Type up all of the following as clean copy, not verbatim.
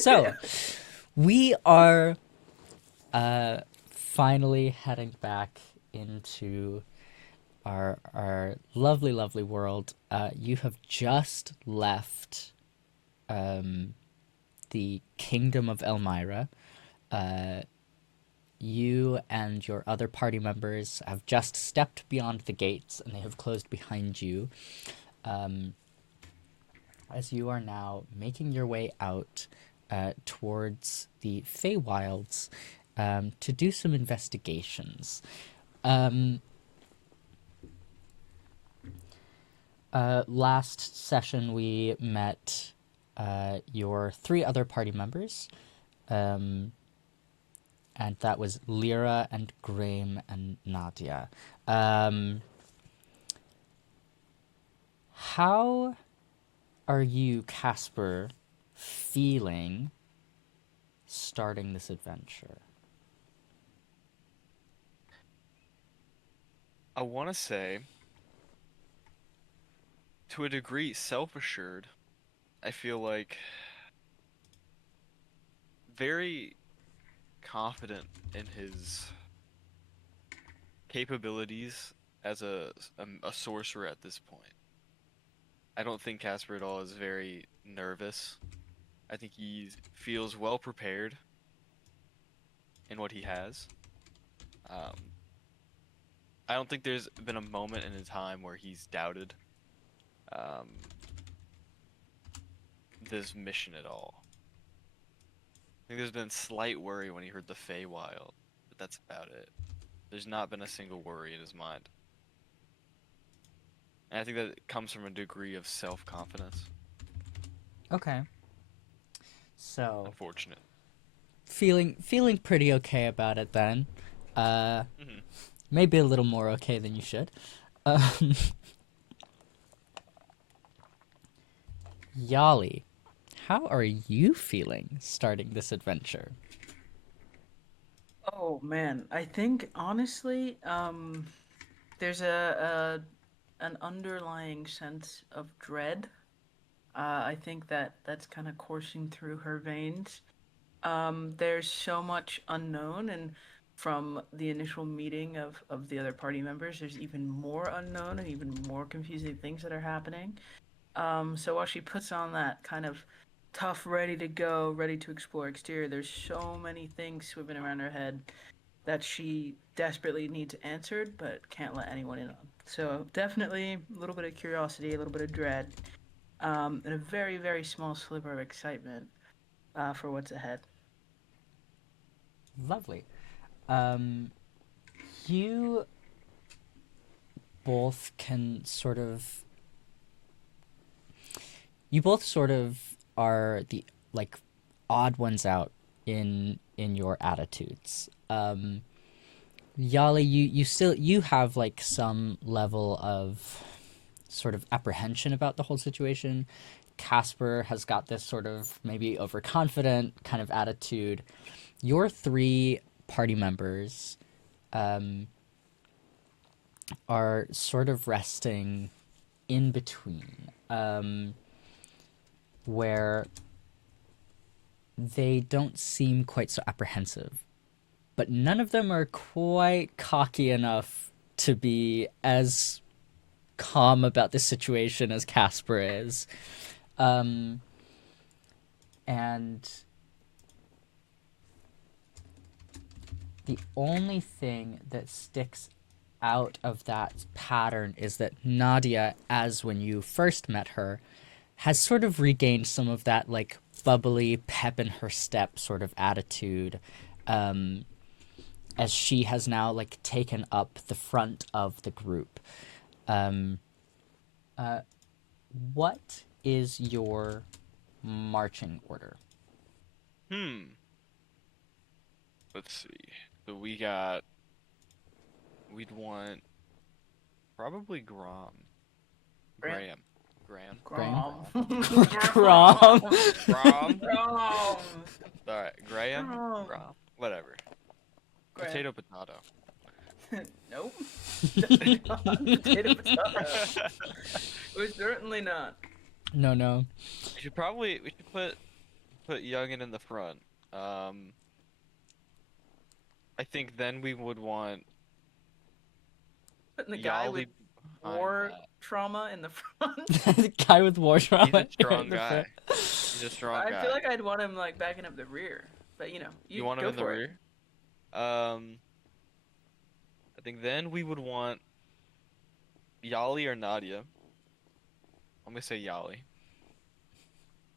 So, we are finally heading back into our lovely, lovely world. You have just left the Kingdom of Elmira. You and your other party members have just stepped beyond the gates, and they have closed behind you. As you are now making your way out towards the Feywilds to do some investigations. Last session we met your three other party members, and that was Lira and Grayham and Nadia. How are you, Caspar, feeling starting this adventure? I want to say, to a degree, self-assured. I feel like very confident in his capabilities as a sorcerer at this point. I don't think Caspar at all is very nervous. I think he feels well prepared in what he has. Um, I don't think there's been a moment in his time where he's doubted um, this mission at all. I think there's been slight worry when he heard the Feywild, but that's about it. There's not been a single worry in his mind. And I think that it comes from a degree of self-confidence. Okay. So, Unfortunate. feeling pretty okay about it then. Mhm. Maybe a little more okay than you should. Um, Yahli, how are you feeling starting this adventure? Oh man, I think honestly, there's an underlying sense of dread. I think that's kind of coursing through her veins. There's so much unknown, and from the initial meeting of the other party members, there's even more unknown and even more confusing things that are happening. So while she puts on that kind of tough, ready to go, ready to explore exterior, there's so many things swimming around her head that she desperately needs answered, but can't let anyone in on. So definitely a little bit of curiosity, a little bit of dread, and a very, very small sliver of excitement for what's ahead. Lovely. Um, you both can sort of you both sort of are the like odd ones out in your attitudes. Yali, you have like some level of sort of apprehension about the whole situation. Caspar has got this sort of maybe overconfident kind of attitude. Your three party members are sort of resting in between, where they don't seem quite so apprehensive, but none of them are quite cocky enough to be as calm about the situation as Caspar is. And the only thing that sticks out of that pattern is that Nadia, as when you first met her, has sort of regained some of that like bubbly pep in her step sort of attitude, as she has now like taken up the front of the group. Um, what is your marching order? Hmm. Let's see. So we'd want probably Graham. Graham. Graham? Grom. Grom. Grom. Grom. Alright, Graham. Grom. Grom. Whatever. Graham. Potato. Nope. Definitely not potato potato. We're certainly not. No. We should put put Youngin in the front. I think then we would want Putting the guy with Yahli behind war that. trauma in the front. The guy with war He's trauma a strong in the guy. front. He's a strong I feel guy. like I'd want him like backing up the rear, but You you want him go in the for it. rear? I think then we would want Yahli or Nadia. I'm gonna say Yahli.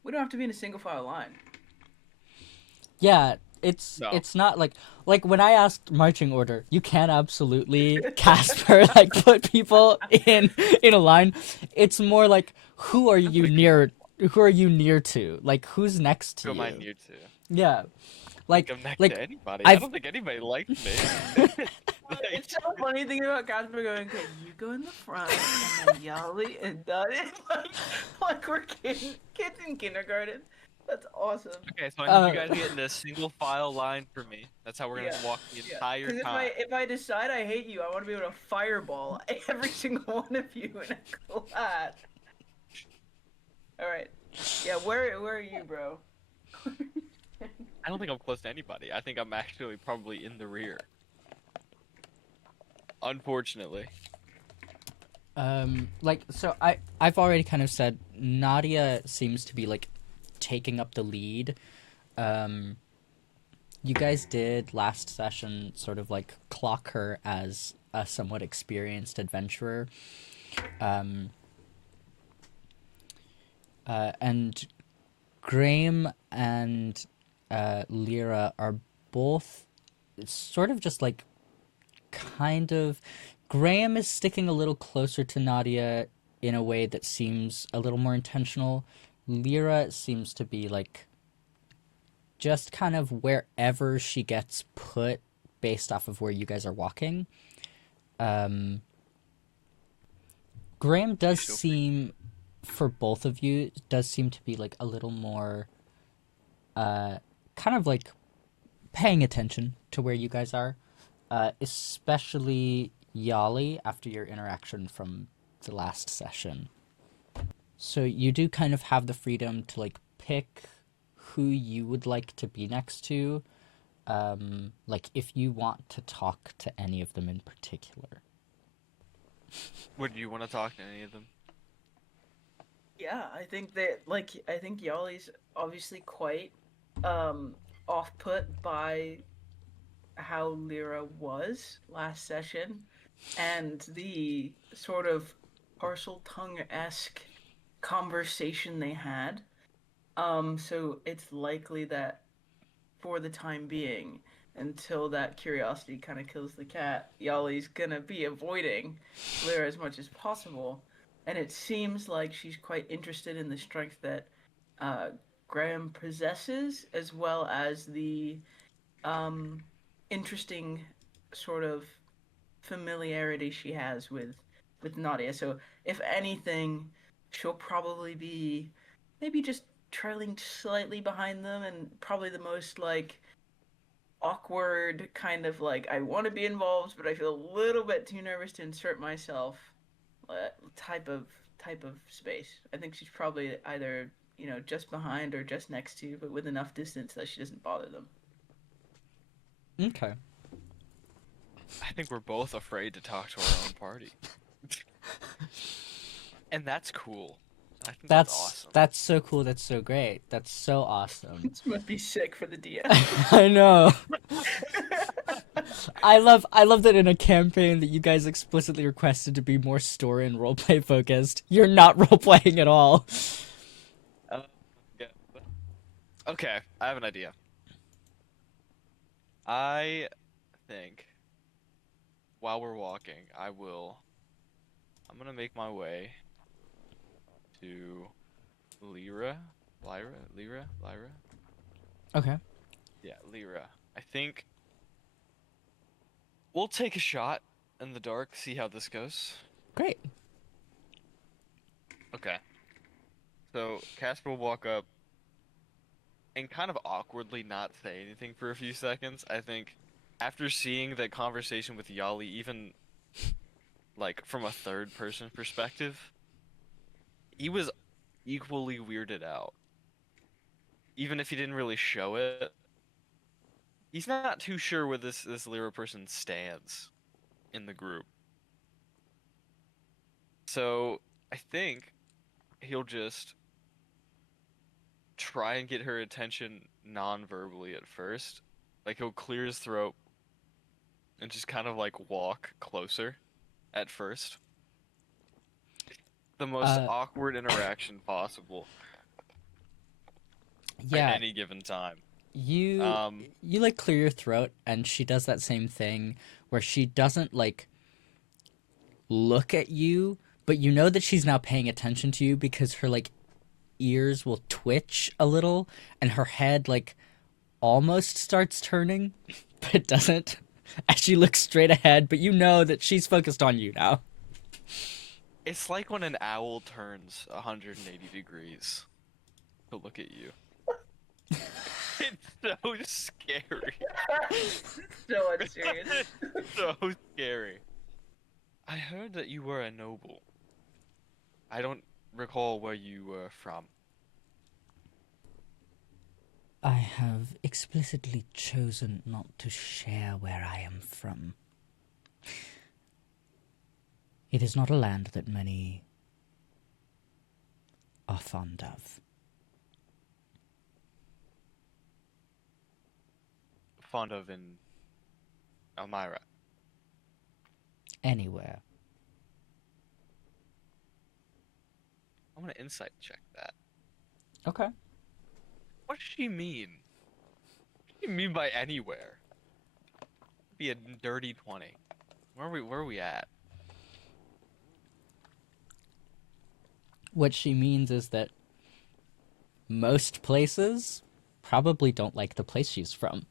We don't have to be in a single file line. Yeah, it's No. it's not like when I asked marching order, you can absolutely Casper like put people in a line. It's more like who are you near? Who are you near to? Like who's next to Who am I you? near to? Yeah, I think like I'm next like to anybody. I I've don't think anybody likes me. Like, It's so funny thinking about Caspar going, okay, you go in the front, and then Yahli and Duddy. Like we're kids in kindergarten. That's awesome. okay, so I need you guys to get in a single file line for me. That's how we're Yeah, gonna walk the yeah. entire Because time. if I decide I hate you, I want to be able to fireball every single one of you in a class. All right. Yeah, where are you, bro? I don't think I'm close to anybody. I think I'm actually probably in the rear. Unfortunately. like so I've already kind of said Nadia seems to be like taking up the lead. You guys did last session sort of like clock her as a somewhat experienced adventurer. Um, and Graham and Lyra are both sort of just like kind of. Graham is sticking a little closer to Nadia in a way that seems a little more intentional. Lyra seems to be like just kind of wherever she gets put based off of where you guys are walking. Um, Graham does Still seem, for both of you, does seem to be like a little more, kind of like paying attention to where you guys are, especially Yahli after your interaction from the last session. So you do kind of have the freedom to like pick who you would like to be next to, like if you want to talk to any of them in particular. Would you want to talk to any of them? Yeah, I think I think Yali's obviously quite off put by how Lyra was last session and the sort of parcel tongue-esque conversation they had. So it's likely that for the time being, until that curiosity kind of kills the cat, Yali's gonna be avoiding Lyra as much as possible. And it seems like she's quite interested in the strength that uh, Graham possesses, as well as the um, interesting sort of familiarity she has with Nadia. So if anything, she'll probably be maybe just trailing slightly behind them, and probably the most like awkward kind of like I want to be involved, but I feel a little bit too nervous to insert myself type of space. I think she's probably either just behind or just next to, but with enough distance that she doesn't bother them. Okay. I think we're both afraid to talk to our own party. And that's cool. I think that's awesome. That's so cool. That's so great. That's so awesome. This must be sick for the DM. I know. I love that in a campaign that you guys explicitly requested to be more story and roleplay focused, you're not roleplaying at all. Yeah. Okay, I have an idea. I think while we're walking, I'm gonna make my way to Lyra. Okay. Yeah, Lyra. I think we'll take a shot in the dark, see how this goes. Great. Okay. So Caspar will walk up and kind of awkwardly not say anything for a few seconds. I think after seeing that conversation with Yahli, even like from a third person perspective, he was equally weirded out. even if he didn't really show it, he's not too sure where this Lyra person stands in the group. So I think he'll just try and get her attention non-verbally at first. Like he'll clear his throat and just kind of like walk closer at first. The most Uh, awkward interaction possible at yeah, any given time. you Um, you like clear your throat, and she does that same thing where she doesn't like look at you, but you know that she's now paying attention to you because her like ears will twitch a little and her head like almost starts turning, but it doesn't. As she looks straight ahead, but you know that she's focused on you now. it's like when an owl turns 180 degrees to look at you. It's so scary. So unserious. It's so scary. I heard that you were a noble. I don't recall where you were from. I have explicitly chosen not to share where I am from. It is not a land that many are fond of. Fond of in Elmira. Anywhere. I'm gonna insight check that. Okay. What does she mean? What do you mean by anywhere? Be a dirty 20. Where are we at? What she means is that most places probably don't like the place she's from.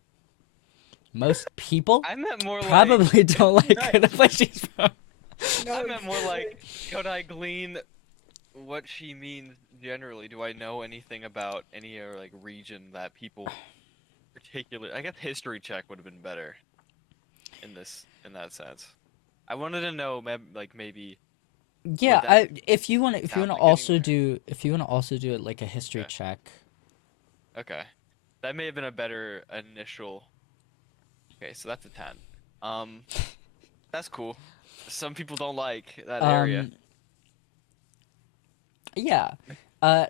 Most people I meant more like probably don't like the Nice. place she's from. I meant more like could I glean what she means generally? Do I know anything about any like region that people particular I guess history check would have been better in that sense. I wanted to know like maybe Yeah, that if you want to sound like also anywhere? do it like a history Okay. check. Okay. That may have been a better initial. Okay, so that's a 10. Um, that's cool. Some people don't like that area. Um, yeah,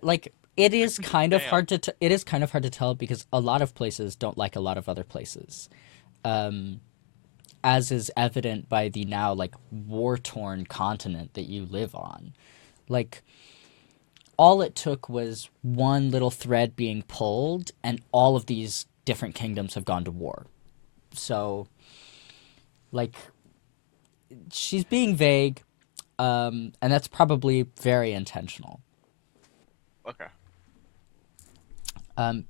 like it is kind of Damn. hard to it is kind of hard to tell because a lot of places don't like a lot of other places. Um, as is evident by the now like war-torn continent that you live on. Like all it took was one little thread being pulled and all of these different kingdoms have gone to war. So like she's being vague, and that's probably very intentional. Okay.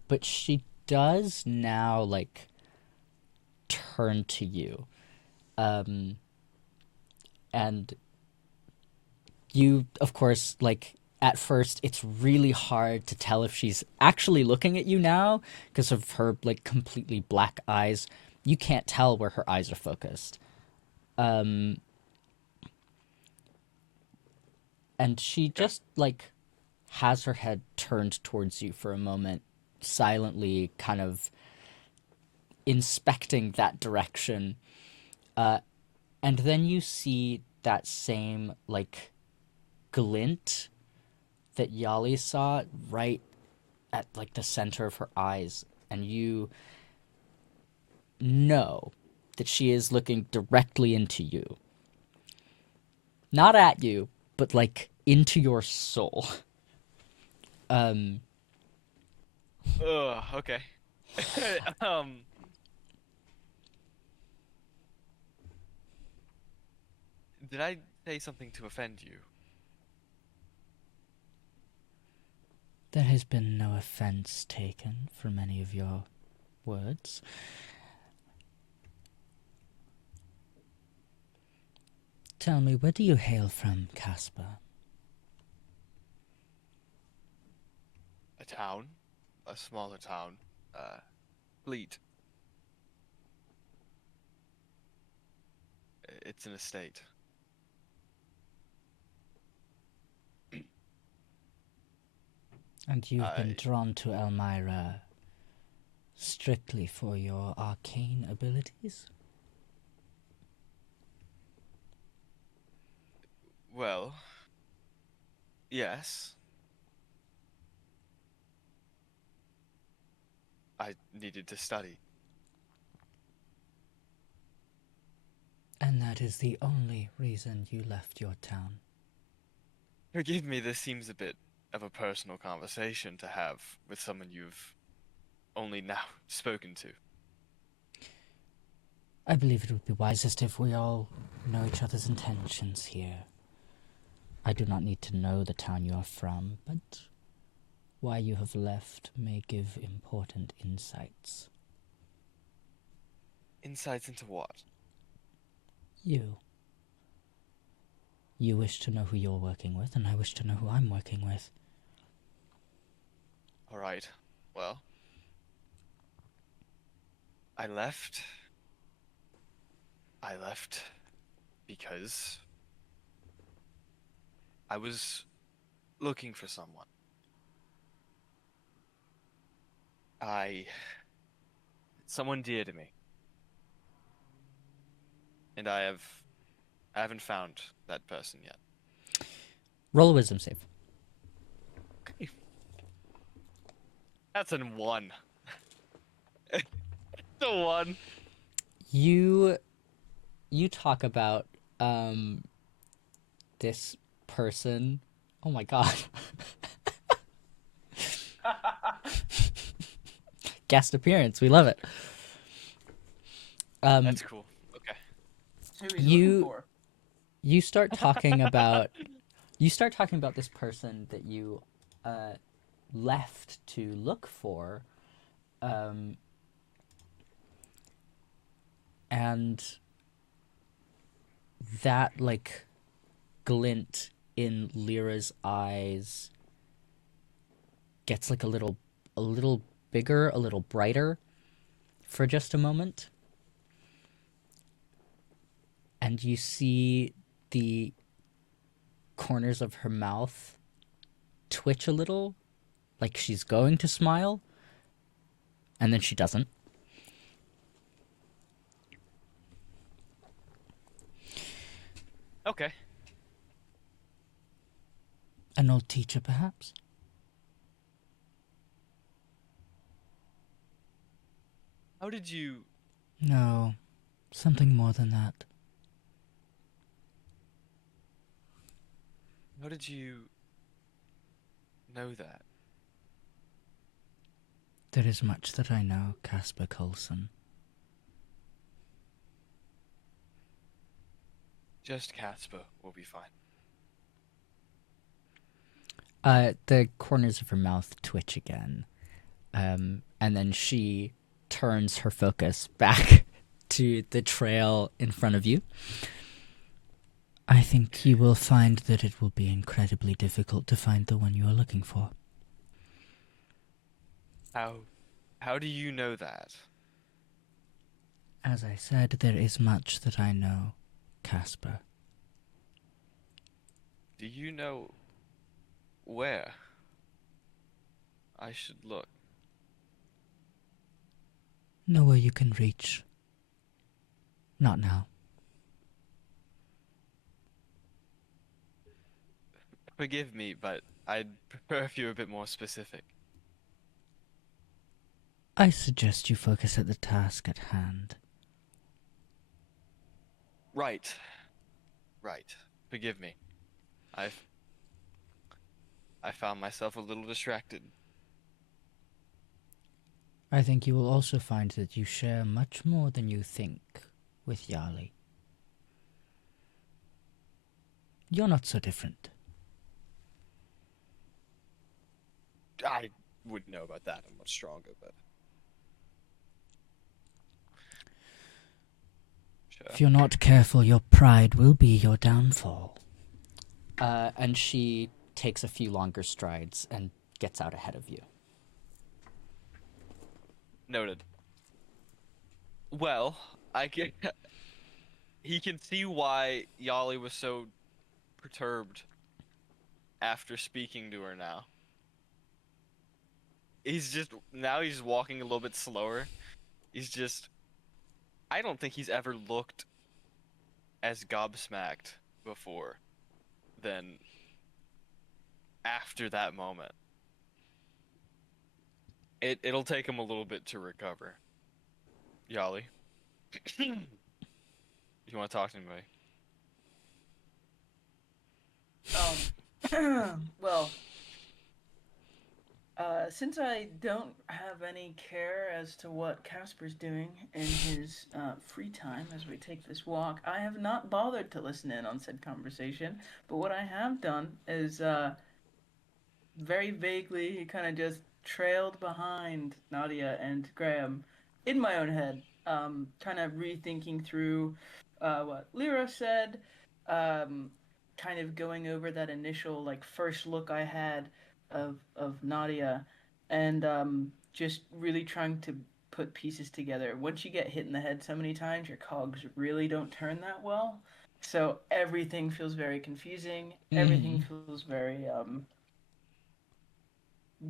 But she does now like turn to you, um, and you, of course, like at first it's really hard to tell if she's actually looking at you now because of her like completely black eyes. You can't tell where her eyes are focused. Um, and she Okay. just like has her head turned towards you for a moment, silently kind of inspecting that direction. Uh, and then you see that same like glint that Yahli saw right at like the center of her eyes, and you know that she is looking directly into you. Not at you, but like into your soul. Um, Ugh. Okay. Um. Did I say something to offend you? there has been no offense taken from any of your words. Tell me, where do you hail from, Caspar? A town, a smaller town. Fleet. It's an estate. And you've been drawn to Elmira strictly for your arcane abilities? Well, yes. I needed to study. And that is the only reason you left your town? Forgive me, this seems a bit of a personal conversation to have with someone you've only now spoken to. I believe it would be wisest if we all know each other's intentions here. I do not need to know the town you are from, but why you have left may give important insights. Insights into what? You. You wish to know who you're working with, and I wish to know who I'm working with. Alright, well. I left because I was looking for someone. Someone dear to me. And I haven't found that person yet. Roll a wisdom save. Okay. That's a 1. It's a 1. You talk about this person. Oh my god. Guest appearance. We love it. That's cool. Okay. Who are you looking for? You start talking about this person that you left to look for, and that like glint in Lyra's eyes gets like a little bigger, a little brighter for just a moment. And you see the corners of her mouth twitch a little, like she's going to smile, and then she doesn't. Okay. An old teacher, perhaps? How did you... No, something more than that. How did you know that? There is much that I know, Caspar Kulson. Just Caspar will be fine. The corners of her mouth twitch again, and then she turns her focus back to the trail in front of you. I think you will find that it will be incredibly difficult to find the one you are looking for. How do you know that? As I said, there is much that I know, Caspar. Do you know where I should look? Know where you can reach. Not now. Forgive me, but I'd prefer if you were a bit more specific. I suggest you focus at the task at hand. Right. Forgive me. I found myself a little distracted. I think you will also find that you share much more than you think with Yahli. You're not so different. I wouldn't know about that. I'm much stronger, but... Sure. If you're not careful, your pride will be your downfall. And she takes a few longer strides and gets out ahead of you. Noted. Well, he can see why Yahli was so perturbed after speaking to her now. he's just now he's walking a little bit slower. He's just I don't think he's ever looked as gobsmacked before than after that moment. It'll take him a little bit to recover. Yahli, you want to talk to me? Well, since I don't have any care as to what Casper's doing in his free time as we take this walk, I have not bothered to listen in on said conversation. But what I have done is very vaguely kind of just trailed behind Nadia and Graham in my own head, kind of rethinking through what Lyra said, um, kind of going over that initial like first look I had of Nadia, and just really trying to put pieces together. Once you get hit in the head so many times, your cogs really don't turn that well. So everything feels very confusing. Everything Mm. feels very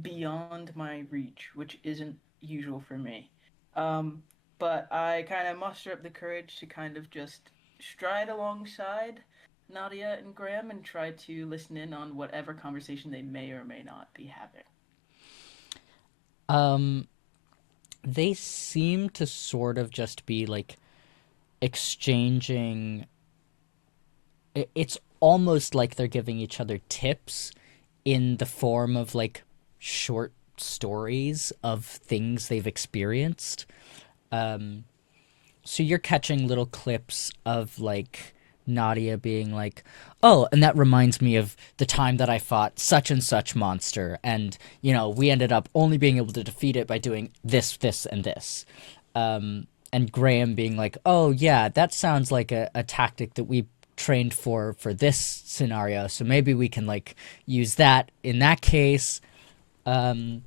beyond my reach, which isn't usual for me. Um, but I kind of muster up the courage to kind of just stride alongside Nadia and Graham and try to listen in on whatever conversation they may or may not be having. Um, they seem to sort of just be like exchanging. It's almost like they're giving each other tips in the form of like short stories of things they've experienced. Um, so you're catching little clips of like Nadia being like, "Oh, and that reminds me of the time that I fought such and such monster, and we ended up only being able to defeat it by doing this, this, and this." And Graham being like, "Oh yeah, that sounds like a tactic that we trained for this scenario, so maybe we can like use that in that case." Um,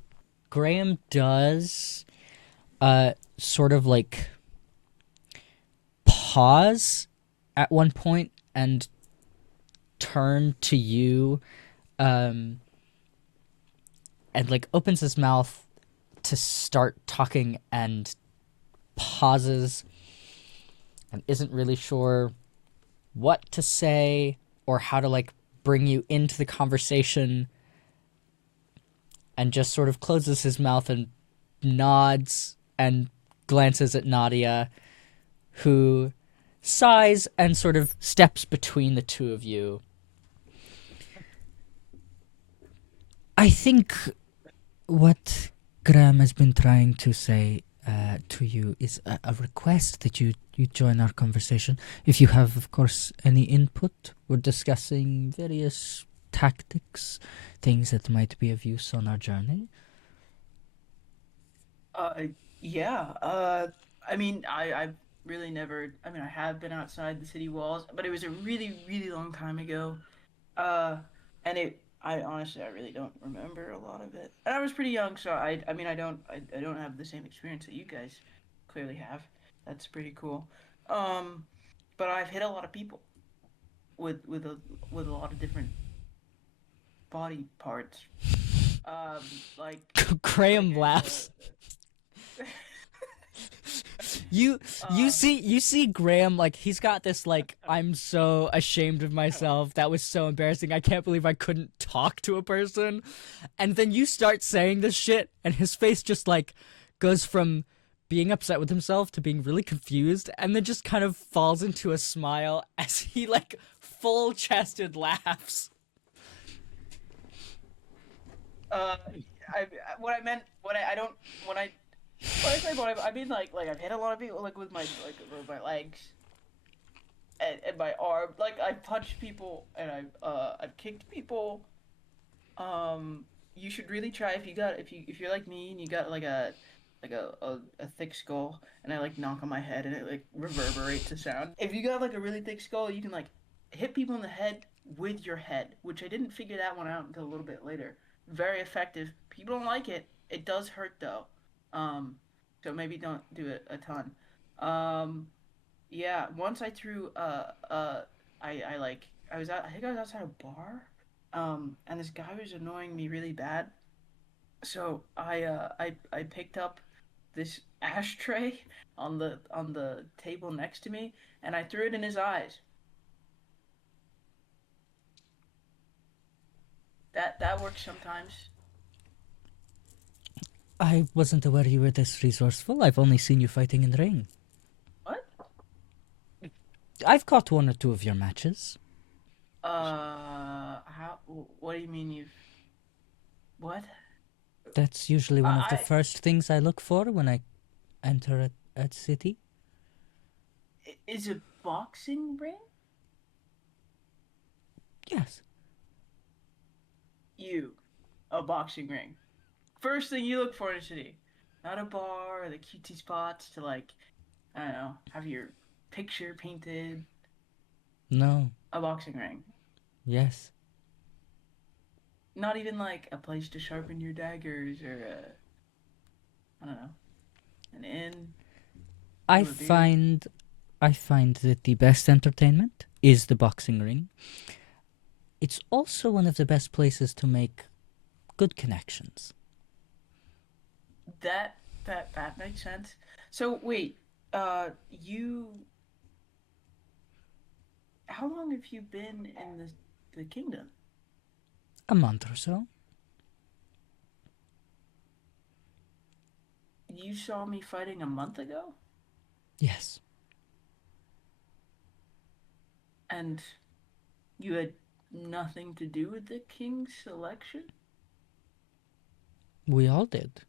Graham does sort of like pause at one point and turn to you, um, and like opens his mouth to start talking and pauses and isn't really sure what to say or how to like bring you into the conversation, and just sort of closes his mouth and nods and glances at Nadia, who sighs and sort of steps between the two of you. I think what Graham has been trying to say to you is a request that you join our conversation. If you have, of course, any input, we're discussing various tactics, things that might be of use on our journey. Uh, yeah. I mean, I've really never. I mean, I have been outside the city walls, but it was a really, really long time ago. Uh, and I honestly, I really don't remember a lot of it. And I was pretty young, so I mean, I don't have the same experience that you guys clearly have. That's pretty cool. Um, but I've hit a lot of people with with a lot of different body parts. Like Graham a laughs. You you uh, see you see Graham, like he's got this like, "I'm so ashamed of myself. That was so embarrassing. I can't believe I couldn't talk to a person." And then you start saying this shit and his face just like goes from being upset with himself to being really confused, and then just kind of falls into a smile as he like full chested laughs. uh, I what I meant what I don't when I when I say body, I mean like I've hit a lot of people like with my legs and my arm. Like I've punched people and I've kicked people. You should really try if you got if you're like me and you got like a thick skull and I like knock on my head and it like reverberates a sound. If you got like a really thick skull, you can like hit people in the head with your head, which I didn't figure that one out until a little bit later. Very effective. People don't like it. It does hurt though. Um, so maybe don't do it a ton. Um, yeah, once I threw I like I was out I think I was outside a bar. And this guy was annoying me really bad. So I picked up this ashtray on the table next to me, and I threw it in his eyes. That works sometimes. I wasn't aware you were this resourceful. I've only seen you fighting in the ring. What? I've caught one or two of your matches. How? What do you mean you've? What? That's usually one of the I first things I look for when I enter a city. is a boxing ring? Yes. You, a boxing ring. First thing you look for in a city, not a bar or the cutesy spots to like, I don't know, have your picture painted. No. A boxing ring. Yes. Not even like a place to sharpen your daggers or I don't know, an inn, I do a beer. find I find that the best entertainment is the boxing ring. It's also one of the best places to make good connections. That makes sense. So wait, you, how long have you been in the kingdom? A month or so. You saw me fighting a month ago, Yes. and you had nothing to do with the king's selection? We all did.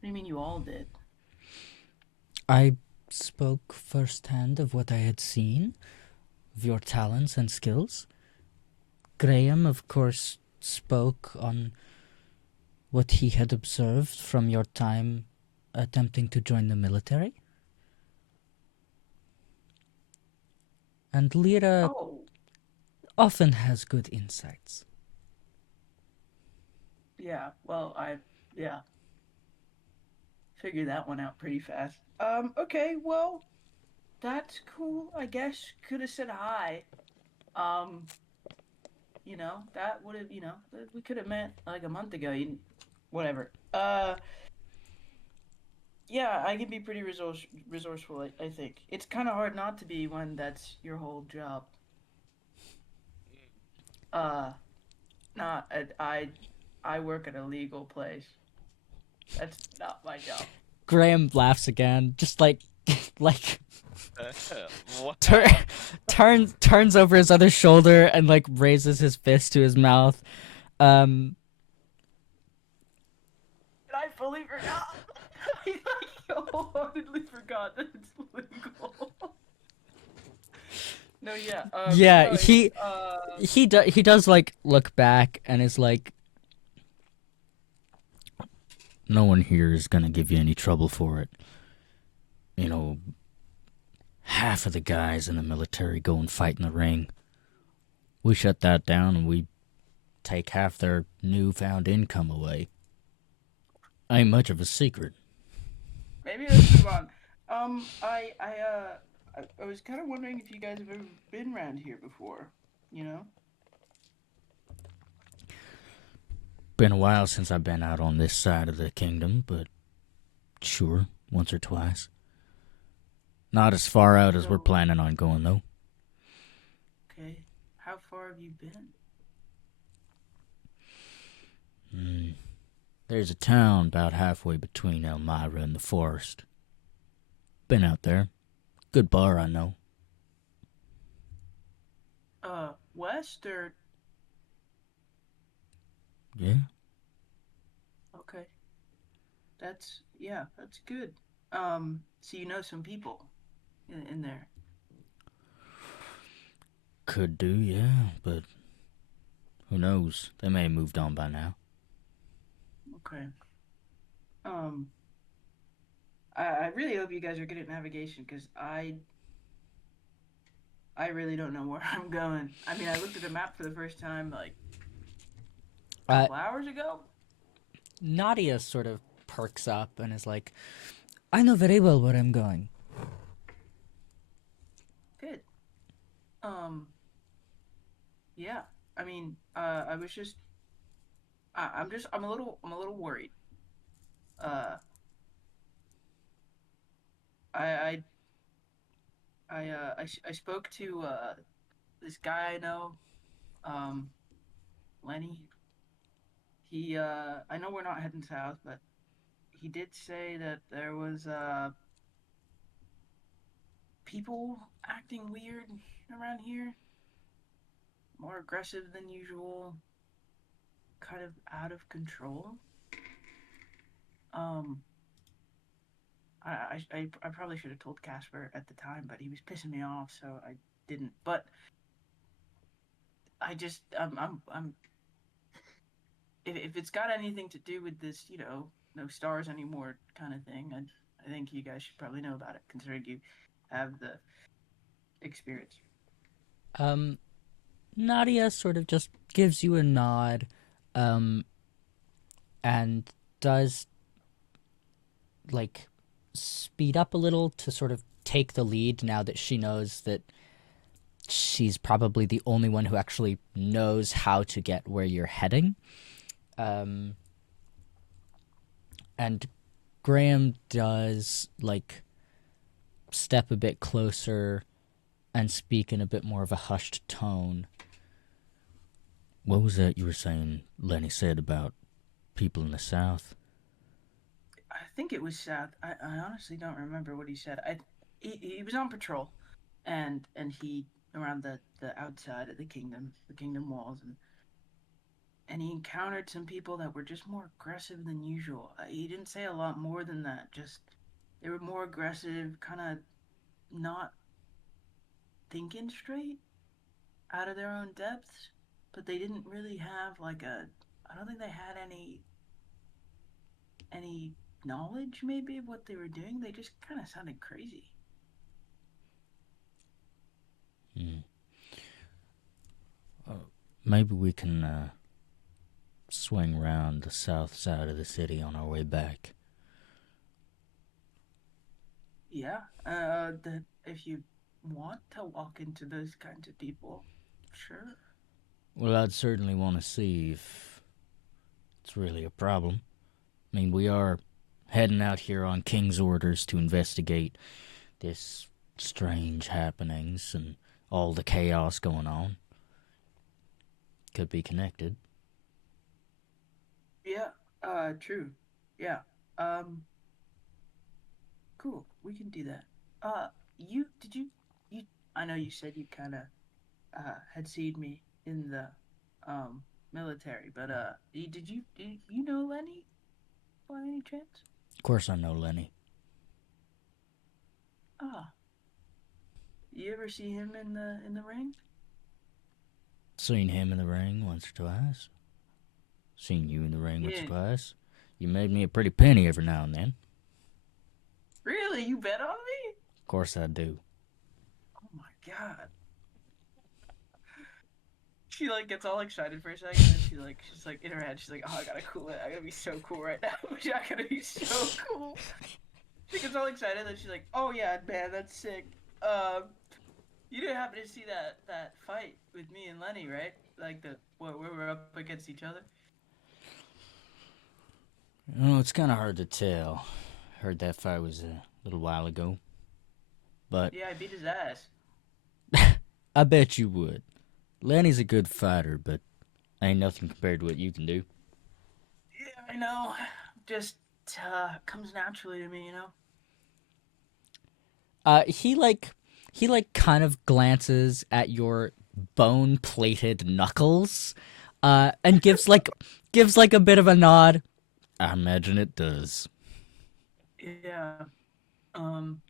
What do you mean you all did? I spoke firsthand of what I had seen, of your talents and skills. Graham, of course, spoke on what he had observed from your time attempting to join the military. And Lira Oh, often has good insights. yeah. Well, yeah, figured that one out pretty fast. Okay, well, that's cool, I guess. Could have said hi. Um, that would have, we could have met like a month ago. Whatever. Yeah, I can be pretty resourceful, I think. It's kind of hard not to be when that's your whole job. Uh, not I work at a legal place. That's not my job. Graham laughs again, just like like Wow. turns over his other shoulder and like raises his fist to his mouth. Um And I fully forgot. I like wholeheartedly forgot that it's legal. No, yeah. yeah, No, it's he does like look back and is like, no one here is gonna give you any trouble for it. You know, half of the guys in the military go and fight in the ring. We shut that down and we take half their newfound income away. Ain't much of a secret. maybe let's move on. I was kind of wondering if you guys have ever been around here before. You know? Been a while since I've been out on this side of the kingdom, but sure, once or twice. Not as far out as we're So, planning on going, though. okay. How far have you been? There's a town about halfway between Elmira and the forest. Been out there. Good bar, I know. West or Yeah? okay. That's good. So you know some people in there. Could do, yeah, but who knows? They may have moved on by now. Okay. Um, I really hope you guys are good at navigation because I really don't know where I'm going. I mean, I looked at the map for the first time like a Uh, couple hours ago. Nadia sort of perks up and is like, I know very well where I'm going. Good. Um, yeah. I mean, I was just I'm a little worried. Uh, I I spoke to this guy I know, um, Lenny. I know we're not heading south, but he did say that there was people acting weird around here, more aggressive than usual, kind of out of control. Um, I probably should have told Caspar at the time, but he was pissing me off, so I didn't. But I just I'm if it's got anything to do with this, no stars anymore kind of thing, I think you guys should probably know about it, considering you have the experience. Um, Nadia sort of just gives you a nod, um, and does like speed up a little to sort of take the lead now that she knows that she's probably the only one who actually knows how to get where you're heading. Um, and Graham does like step a bit closer and speak in a bit more of a hushed tone. What was that you were saying Lenny said about people in the south? I think it was South. I honestly don't remember what he said. He was on patrol, and he around the outside of the kingdom walls, and he encountered some people that were just more aggressive than usual. He didn't say a lot more than that. Just they were more aggressive, kind of not thinking straight, out of their own depths, but they didn't really have like a. I don't think they had any knowledge maybe of what they were doing. They just kind of sounded crazy. Hmm. Maybe we can swing round the south side of the city on our way back. Yeah, if you want to walk into those kinds of people, sure. Well, I'd certainly want to see if it's really a problem. I mean, we are heading out here on King's orders to investigate this strange happenings and all the chaos going on. Could be connected. Yeah, true. Yeah. Cool. We can do that. You did you I know you said you kind of had seen me in the military, but did you know Lenny by any chance? Of course I know Lenny. Ah, you ever see him in the ring? Seen him in the ring once or twice. Seen you in the ring once or Yeah. twice. You made me a pretty penny every now and then. Really? You bet on me? Of course I do. Oh my god. She like gets all excited for a second, and she's like in her head, she's like, oh, I gotta cool it. I gotta be so cool right now. I gotta be so cool. She gets all excited, and she's like, oh yeah, man, that's sick. You didn't happen to see that fight with me and Lenny, right? Like where we were up against each other. Oh, it's kind of hard to tell. Heard that fight was a little while ago. But Yeah, I beat his ass. I bet you would. Lenny's a good fighter, but ain't nothing compared to what you can do. Yeah, I know. Just comes naturally to me, you know. He kind of glances at your bone-plated knuckles, and gives like a bit of a nod. I imagine it does. Yeah. Um.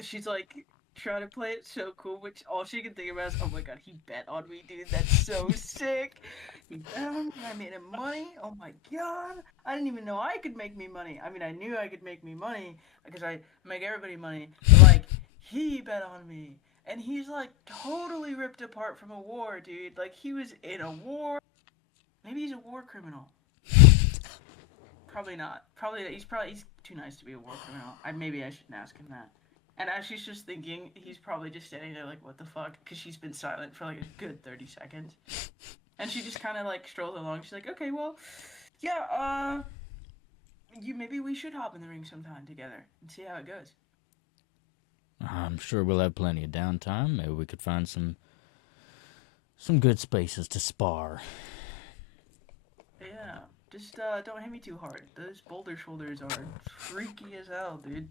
She's like trying to play it so cool, which all she can think about is, oh my god, he bet on me, dude. That's so sick. He bet on me. I made him money. Oh my god. I didn't even know I could make me money. I mean, I knew I could make me money because I make everybody money. But like, he bet on me. And he's like totally ripped apart from a war, dude. Like, he was in a war. Maybe he's a war criminal. Probably not. He's too nice to be a war criminal. Maybe I shouldn't ask him that. And as she's just thinking, he's probably just standing there like, what the fuck? Because she's been silent for like a good 30 seconds. And she just kind of like strolls along. She's like, okay, well, yeah, maybe we should hop in the ring sometime together and see how it goes. I'm sure we'll have plenty of downtime. Maybe we could find some good spaces to spar. Yeah, just don't hit me too hard. Those boulder shoulders are freaky as hell, dude.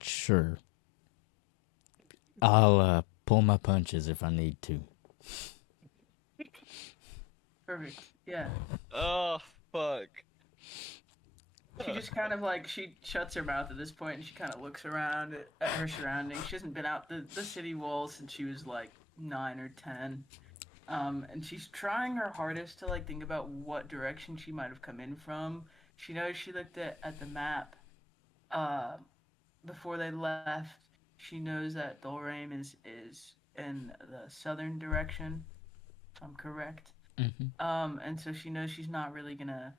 Sure. I'll pull my punches if I need to. Perfect. Yeah. Oh, fuck. She just kind of like, she shuts her mouth at this point and she kind of looks around at her surroundings. She hasn't been out the city walls since she was like 9 or 10. And she's trying her hardest to like think about what direction she might have come in from. She knows she looked at the map before they left. She knows that Grayham is in the southern direction, if I'm correct. Mm-hmm. And so she knows she's not really gonna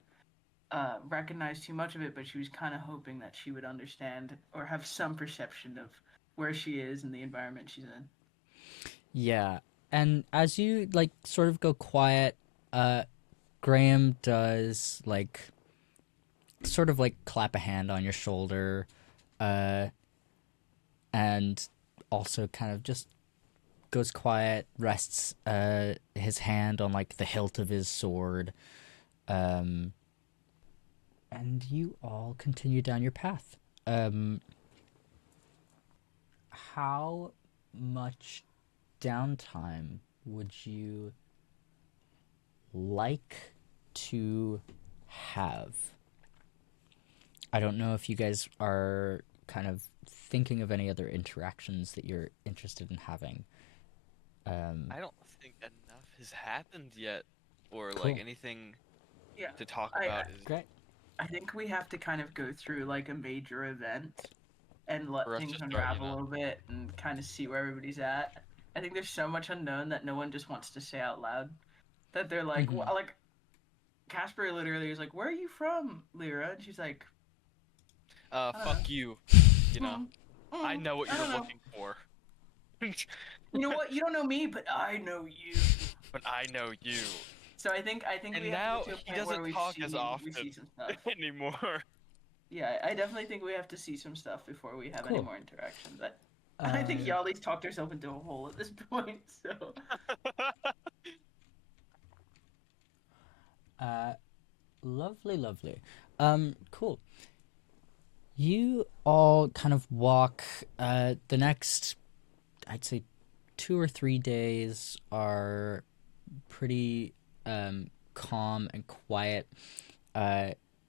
recognize too much of it, but she was kind of hoping that she would understand or have some perception of where she is and the environment she's in. Yeah, and as you like sort of go quiet, Graham does like sort of like clap a hand on your shoulder, and also kind of just goes quiet, rests his hand on like the hilt of his sword, and you all continue down your path. How much downtime would you like to have? I don't know if you guys are kind of thinking of any other interactions that you're interested in having. I don't think enough has happened yet, or Cool. like anything Yeah, to talk I- about is Great. I think we have to kind of go through like a major event and let For us things to start, unravel a little bit and kind of see where everybody's at. I think there's so much unknown that no one just wants to say out loud. That they're like, Mhm. like Caspar literally is like, "Where are you from, Lira?" And she's like, fuck you. You know, I know what I you're don't know. looking for. You know what? You don't know me, but I know you. But I know you. So I think And we now have to get he to a point where doesn't talk as we often see some stuff. anymore. Yeah, I definitely think we have to see some stuff before we have any Cool. more interactions. I think Yahli's talked herself into a hole at this point. So Lovely. Cool. You all kind of walk. The next, I'd say, 2 or 3 days are pretty calm and quiet.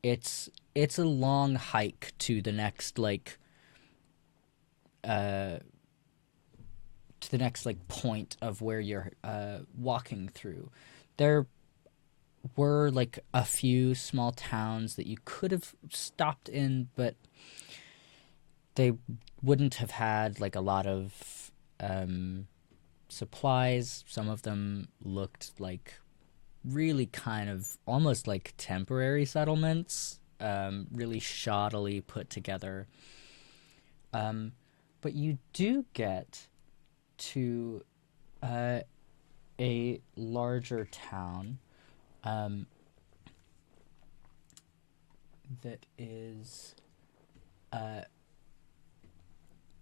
It's a long hike to the next like point of where you're walking through. There were like a few small towns that you could have stopped in, but they wouldn't have had like a lot of supplies. Some of them looked like really kind of almost like temporary settlements, really shoddily put together. But you do get to a larger town that is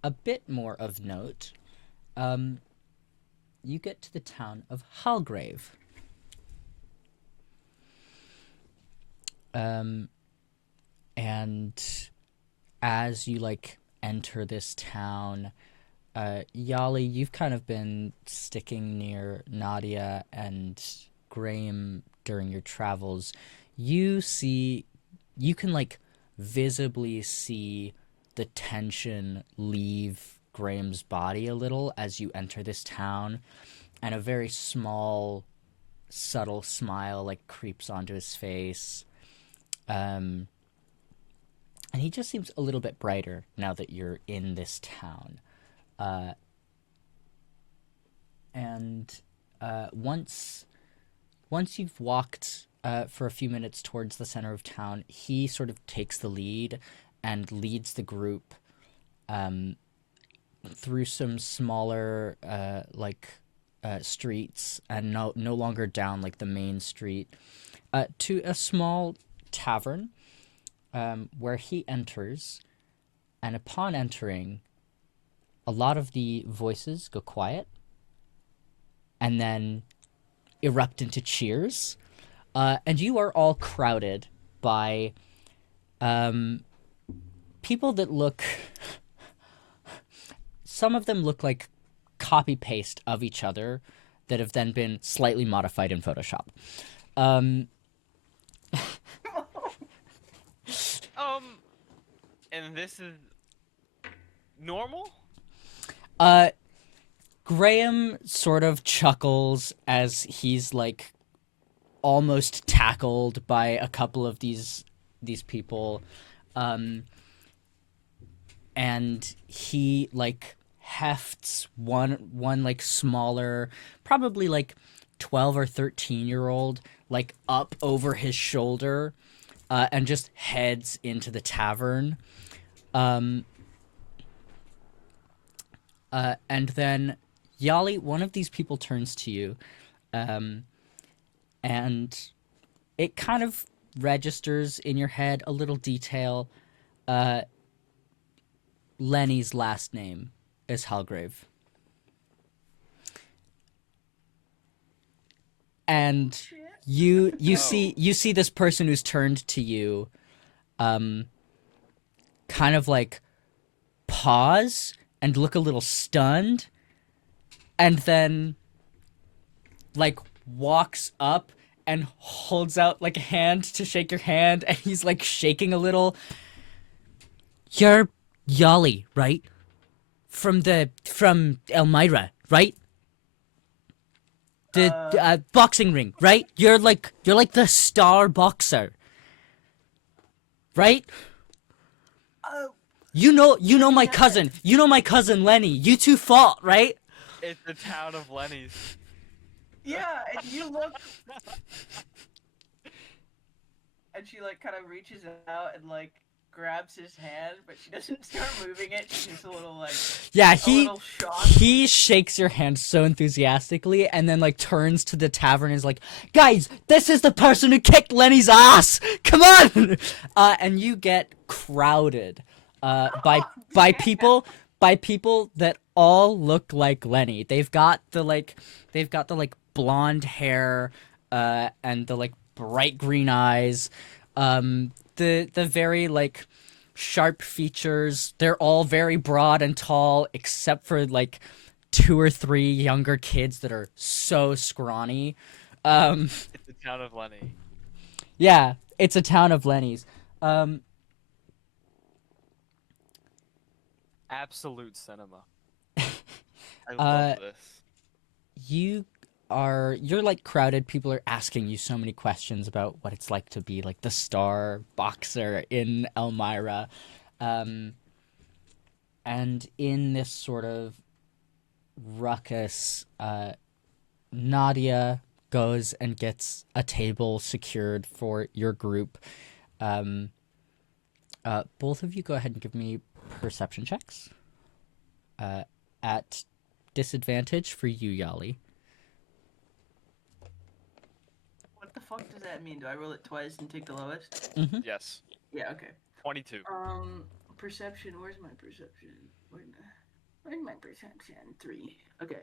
a bit more of note. You get to the town of Halgrave. And as you like enter this town, Yahli, you've kind of been sticking near Nadia and Graham during your travels. You can like visibly see the tension leave Graham's body a little as you enter this town, and a very small, subtle smile like creeps onto his face. And he just seems a little bit brighter now that you're in this town. And once you've walked for a few minutes towards the center of town, he sort of takes the lead and leads the group through some smaller streets, and no longer down like the main street, to a small tavern, where he enters, and upon entering, a lot of the voices go quiet and then erupt into cheers, and you are all crowded by people that look. Some of them look like copy paste of each other that have then been slightly modified in Photoshop. And this is normal? Graham sort of chuckles as he's like almost tackled by a couple of these people, and he like hefts one like smaller, probably like 12 or 13-year-old, like up over his shoulder, and just heads into the tavern. And then Yahli, one of these people turns to you, and it kind of registers in your head a little detail. Lenny's last name is Halgrave. And you see this person who's turned to you, kind of like pause and look a little stunned, and then like walks up and holds out like a hand to shake your hand, and he's like shaking a little. You're Yahli, right? From Elmira, right? The boxing ring, right? You're like the star boxer, right? You know my cousin. You know my cousin Lenny. You two fought, right? It's the town of Lenny's. Yeah, and you look. And she like kind of reaches out and like grabs his hand, but she doesn't start moving it. She's just a little like. Yeah, a little shocked. he shakes your hand so enthusiastically, and then like turns to the tavern and is like, "Guys, this is the person who kicked Lenny's ass. Come on!" And you get crowded, by people that all look like Lenny. They've got the blonde hair, and the like bright green eyes, the very like sharp features. They're all very broad and tall, except for like 2 or 3 younger kids that are so scrawny. It's the town of Lenny. Yeah, it's a town of Lenny's. Absolute cinema. I love this. You're like crowded. People are asking you so many questions about what it's like to be like the star boxer in Elmira. And in this sort of ruckus, Nadia goes and gets a table secured for your group. Both of you go ahead and give me perception checks. At disadvantage for you, Yahli. What the fuck does that mean? Do I roll it twice and take the lowest? Mm-hmm. Yes. Yeah. Okay. 22. Perception. Where's my perception? Where's my perception? 3. Okay.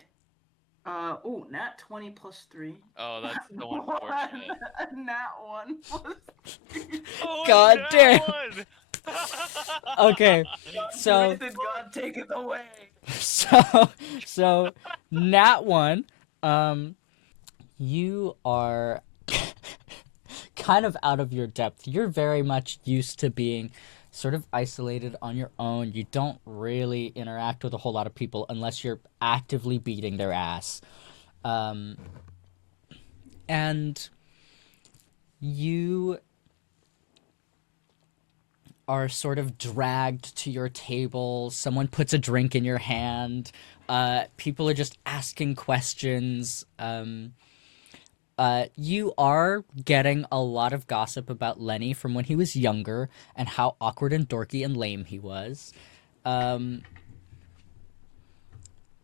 Oh, nat 20 plus 3. Oh, that's so unfortunate. Nat 1 plus 3. Oh, God that damn. one! Okay, so Did God take it away? so nat 1, you are kind of out of your depth. You're very much used to being sort of isolated on your own. You don't really interact with a whole lot of people unless you're actively beating their ass. And you are sort of dragged to your table. Someone puts a drink in your hand. People are just asking questions. You are getting a lot of gossip about Lenny from when he was younger and how awkward and dorky and lame he was.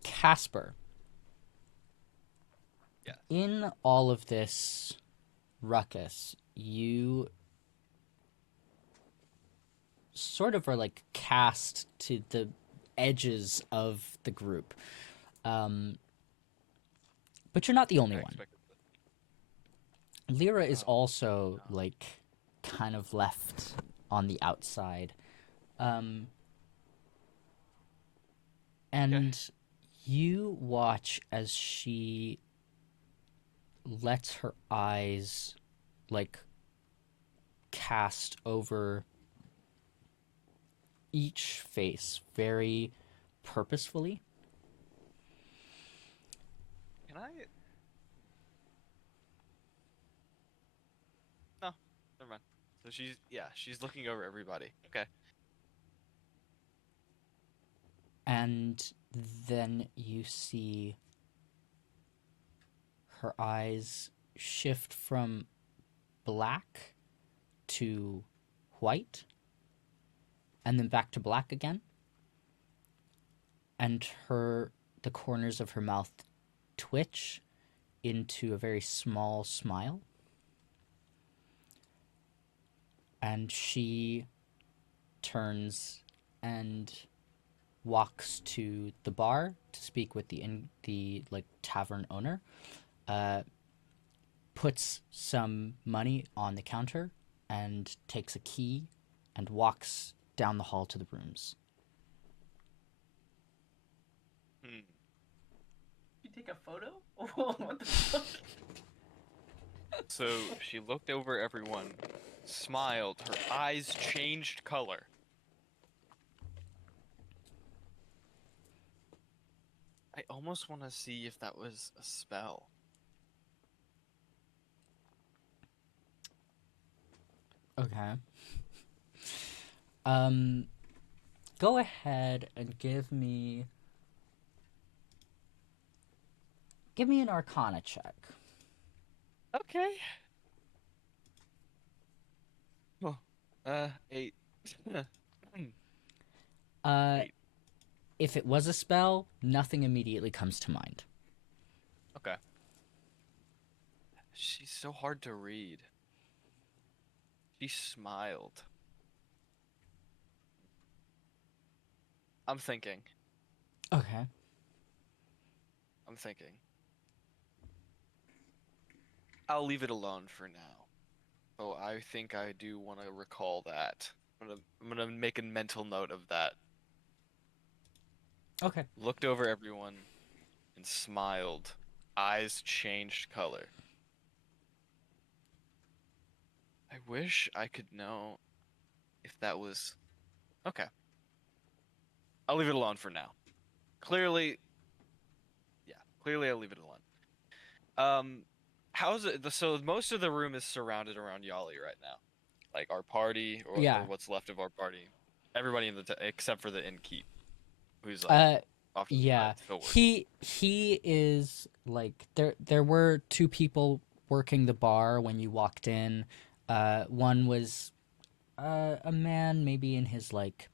Caspar, Yeah. in all of this ruckus, you sort of are like cast to the edges of the group. But you're not the only I one. expected Lira is Oh, also no. like kind of left on the outside. Um, and you watch as she lets her eyes like cast over each face very purposefully. Can I? No, never mind. So she's looking over everybody. Okay. And then you see her eyes shift from black to white and then back to black again. And the corners of her mouth twitch into a very small smile. And she turns and walks to the bar to speak with the like tavern owner. Puts some money on the counter and takes a key and walks down the hall to the rooms. Hmm. You take a photo? What the fuck? So she looked over everyone, smiled, her eyes changed color. I almost want to see if that was a spell. Okay. Um, go ahead and give me an Arcana check. Okay. Well, 8. Uh, 8. if it was a spell, nothing immediately comes to mind. Okay. She's so hard to read. She smiled. I'm thinking. Okay. I'm thinking. I'll leave it alone for now. Oh, I think I do want to recall that. I'm gonna make a mental note of that. Okay. Looked over everyone and smiled. Eyes changed color. I wish I could know if that was okay. I'll leave it alone for now. Clearly, yeah, clearly I'll leave it alone. How's it? So most of the room is surrounded around Yahli right now, like our party or Yeah. what's left of our party. Everybody in the except for the innkeep, who's like Uh, off to the yeah. side still working. He is like there were two people working the bar when you walked in. One was a man maybe in his like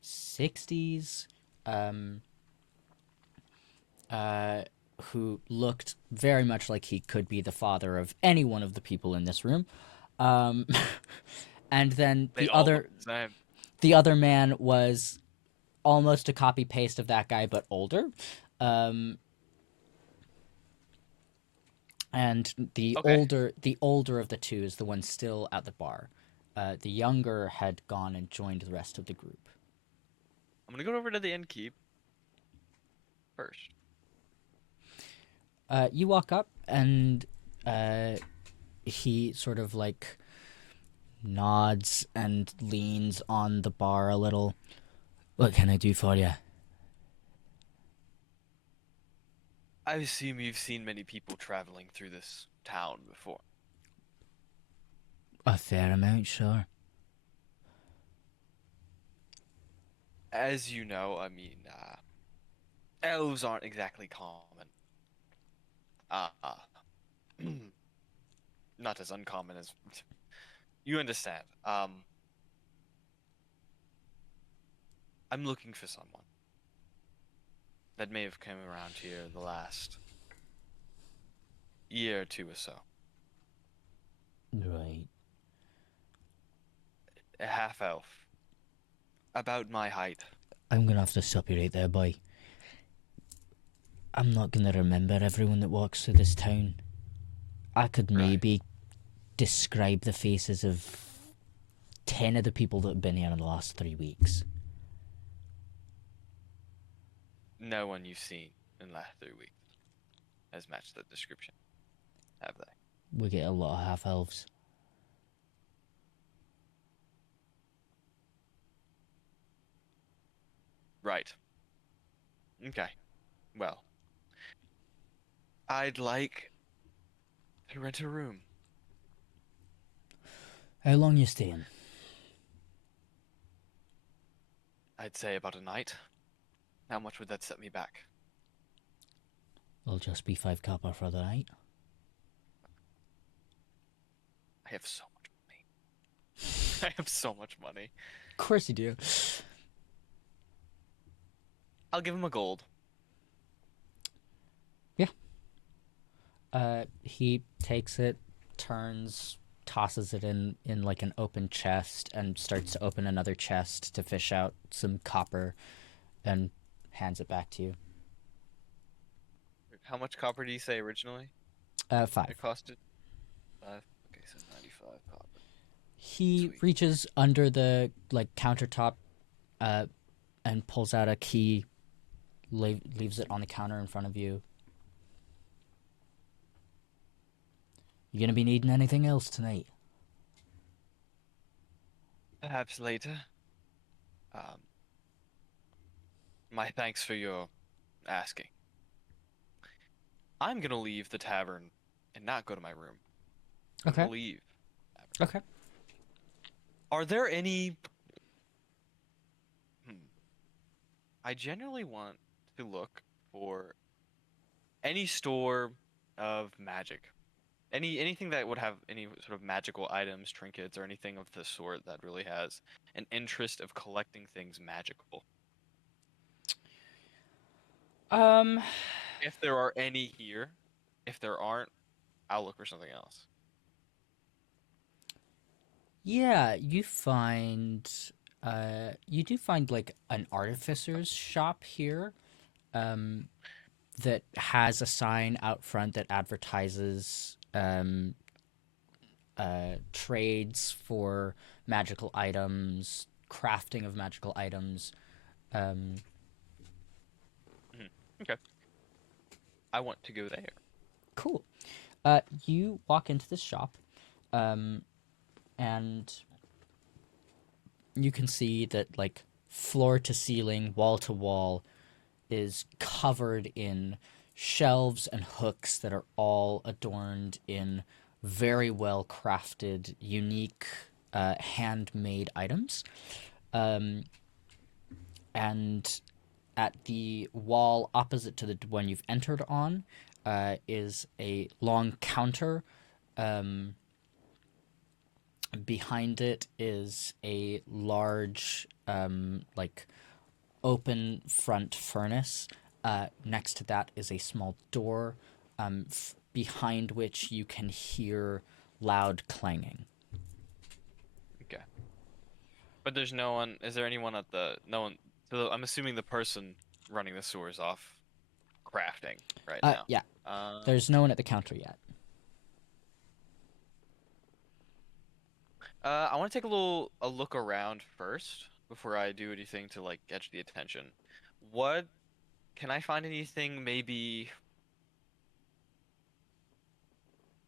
60s. Um, uh, who looked very much like he could be the father of any one of the people in this room. Um, and then They all look the same. the other man was almost a copy paste of that guy, but older. Um, and Okay, the older of the two is the one still at the bar. The younger had gone and joined the rest of the group. I'm gonna go over to the innkeep first. You walk up and he sort of like nods and leans on the bar a little. What can I do for you? I assume you've seen many people traveling through this town before. A fair amount, sure. As you know, I mean, elves aren't exactly common. Uh, not as uncommon as you understand. I'm looking for someone. that may have come around here the last year or two or so. Right. A half elf, about my height. I'm gonna have to stop you right there, boy. I'm not gonna remember everyone that walks through this town. I could Right. maybe describe the faces of 10 of the people that have been here in the last 3 weeks. No one you've seen in the last 3 weeks has matched that description, have they? We get a lot of half elves. Right. Okay. Well, I'd like to rent a room. How long you staying? I'd say about a night. How much would that set me back? It'll just be 5 copper for the night. I have so much money. I have so much money. Of course you do. I'll give him a gold. He takes it, turns, tosses it in like an open chest, and starts to open another chest to fish out some copper, and hands it back to you. How much copper do you say originally 5. it costed? 5. Okay, so 95 copper. He Sweet. reaches under the like countertop, and pulls out a key, leaves it on the counter in front of you. You gonna be needing anything else tonight? Perhaps later. My thanks for your asking. I'm gonna leave the tavern and not go to my room. I'm Okay. gonna leave. Okay. Are there any... I generally want to look for any store of magic. Anything that would have any sort of magical items, trinkets, or anything of the sort that really has an interest of collecting things magical. If there are any here, if there aren't, I'll look for something else. Yeah, you do find like an artificer's shop here, that has a sign out front that advertises trades for magical items, crafting of magical items. Okay. I want to go there. Cool. You walk into this shop, and you can see that like floor to ceiling, wall to wall, is covered in shelves and hooks that are all adorned in very well crafted, unique, handmade items. And at the wall opposite to the one you've entered on, is a long counter. Behind it is a large, like, open front furnace. Next to that is a small door, behind which you can hear loud clanging. Okay. But there's no one. Is there anyone at the? No one. So I'm assuming the person running the store is off crafting right now. Yeah, there's no one at the counter yet. I want to take a look around first before I do anything to like catch the attention. What can I find anything maybe?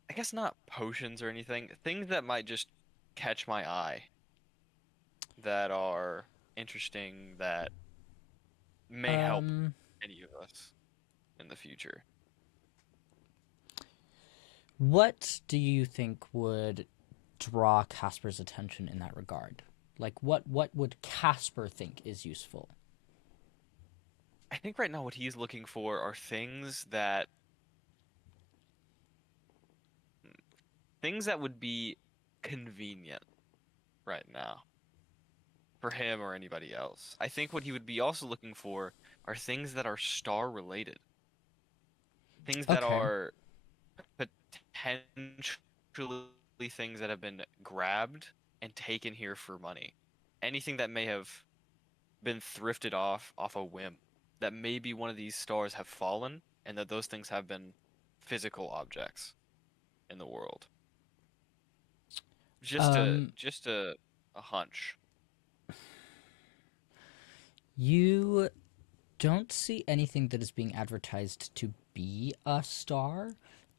I guess not potions or anything. Things that might just catch my eye that are interesting that may help any of us in the future. What do you think would draw Caspar's attention in that regard? Like, what would Caspar think is useful? I think right now what he's looking for are things that would be convenient right now. for him or anybody else. I think what he would be also looking for are things that are star related. Things that Okay. are potentially things that have been grabbed and taken here for money. Anything that may have been thrifted off a whim. That maybe one of these stars have fallen and that those things have been physical objects in the world. Just a hunch. You don't see anything that is being advertised to be a star.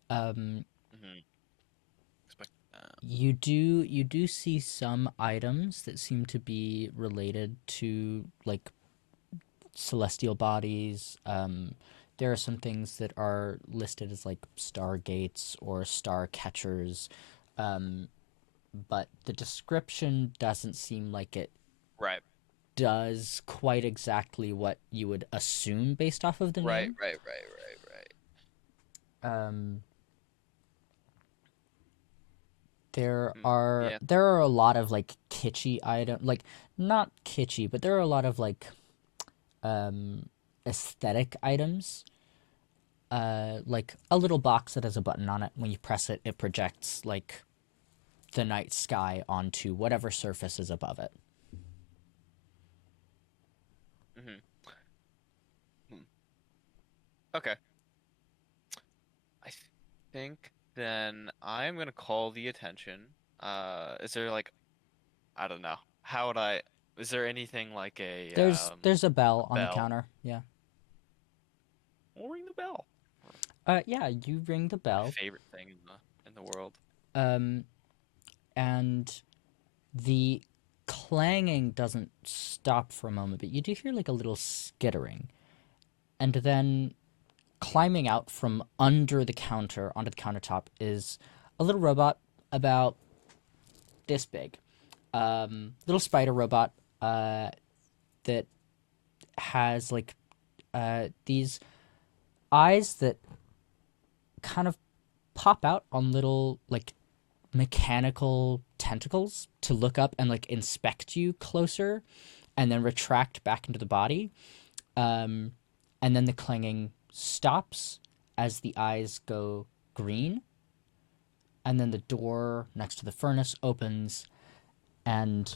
Mm-hmm. Expect You do see some items that seem to be related to like celestial bodies. There are some things that are listed as like stargates or star catchers, but the description doesn't seem like it Right. does quite exactly what you would assume based off of the Right, name. right. Um, there Hmm. are Yeah. there are a lot of like kitschy items, like not kitschy, but there are a lot of like aesthetic items. Like a little box that has a button on it. When you press it, it projects like the night sky onto whatever surface is above it. Mm-hmm. Hmm. Okay. I think then I'm gonna call the attention. Is there like I don't know. How would I? Is there anything like There's a a bell on the bell? counter. Yeah. We'll ring the bell. Yeah. You ring the My bell. favorite thing in the world. Um, and the clanging doesn't stop for a moment, but you do hear like a little skittering, and then climbing out from under the counter onto the countertop is a little robot about this big. Little spider robot that has like these eyes that kind of pop out on little like mechanical tentacles to look up and like inspect you closer and then retract back into the body. Um, and then the clanging stops as the eyes go green. And then the door next to the furnace opens, and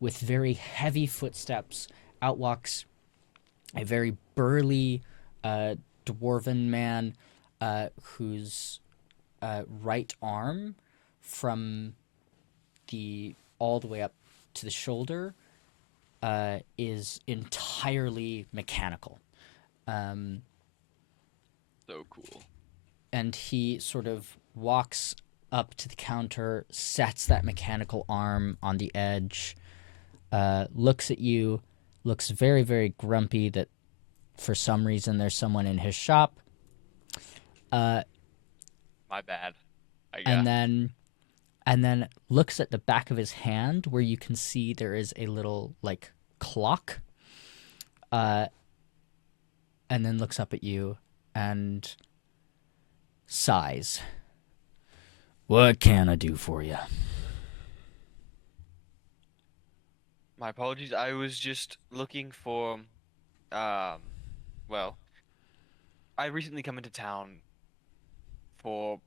with very heavy footsteps, out walks a very burly dwarven man whose right arm from the all the way up to the shoulder is entirely mechanical. Um, So cool. and he sort of walks up to the counter, sets that mechanical arm on the edge, looks at you, looks very, very grumpy that for some reason there's someone in his shop, My bad. I and guess. then looks at the back of his hand where you can see there is a little like clock, and then looks up at you and sighs. What can I do for you? My apologies. I was just looking for, um, well, I recently come into town for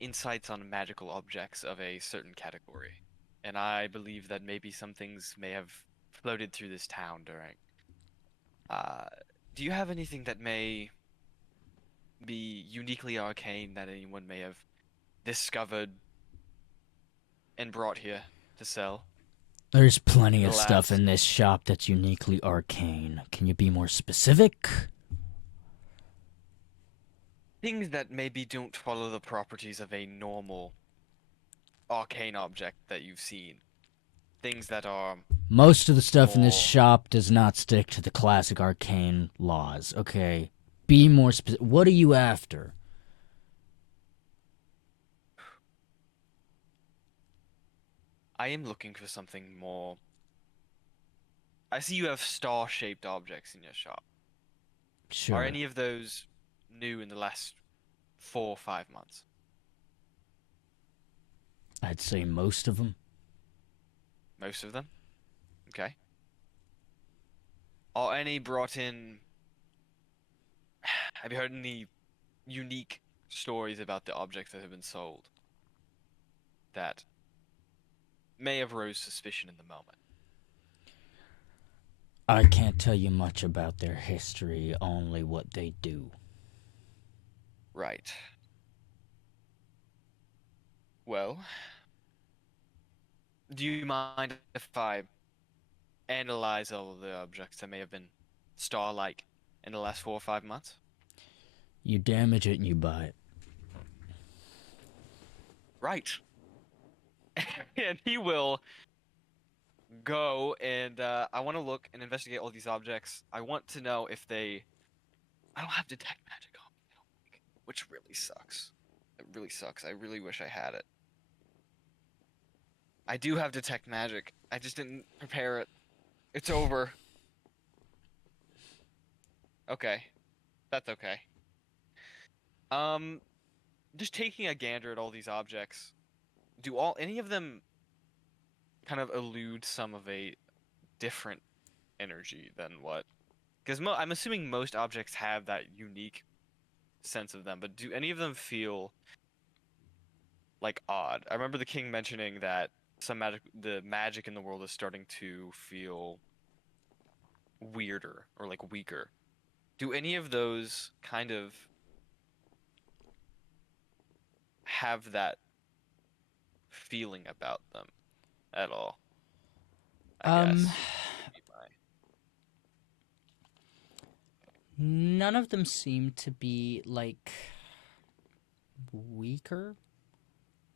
insights on magical objects of a certain category, and I believe that maybe some things may have floated through this town during. Uh, do you have anything that may be uniquely arcane that anyone may have discovered and brought here to sell? There's plenty The of stuff last in this shop that's uniquely arcane. Can you be more specific? things that maybe don't follow the properties of a normal arcane object that you've seen. Things that are Most of the stuff in this more. shop does not stick to the classic arcane laws, okay? Be more specific. What are you after? I am looking for something more. I see you have star-shaped objects in your shop. Sure. Are any of those new in the last 4 or 5 months? I'd say most of them. Most of them? Okay. Are any brought in? Have you heard any unique stories about the objects that have been sold that may have raised suspicion in the moment? I can't tell you much about their history, only what they do. Right. Well, do you mind if I analyze all of the objects that may have been star-like in the last 4 or 5 months? You damage it and you buy it. Right. And he will go and I want to look and investigate all these objects. I want to know if they. I don't have detect magic on me, I don't think, which really sucks. It really sucks. I really wish I had it. I do have detect magic. I just didn't prepare it. It's over. Okay. That's okay. Um, just taking a gander at all these objects, do all any of them kind of elude some of a different energy than what? Because I'm assuming most objects have that unique sense of them, but do any of them feel like odd? I remember the king mentioning that the magic in the world is starting to feel weirder or like weaker. Do any of those kind of have that feeling about them at all? I Um, guess would be my. None of them seem to be, like, weaker.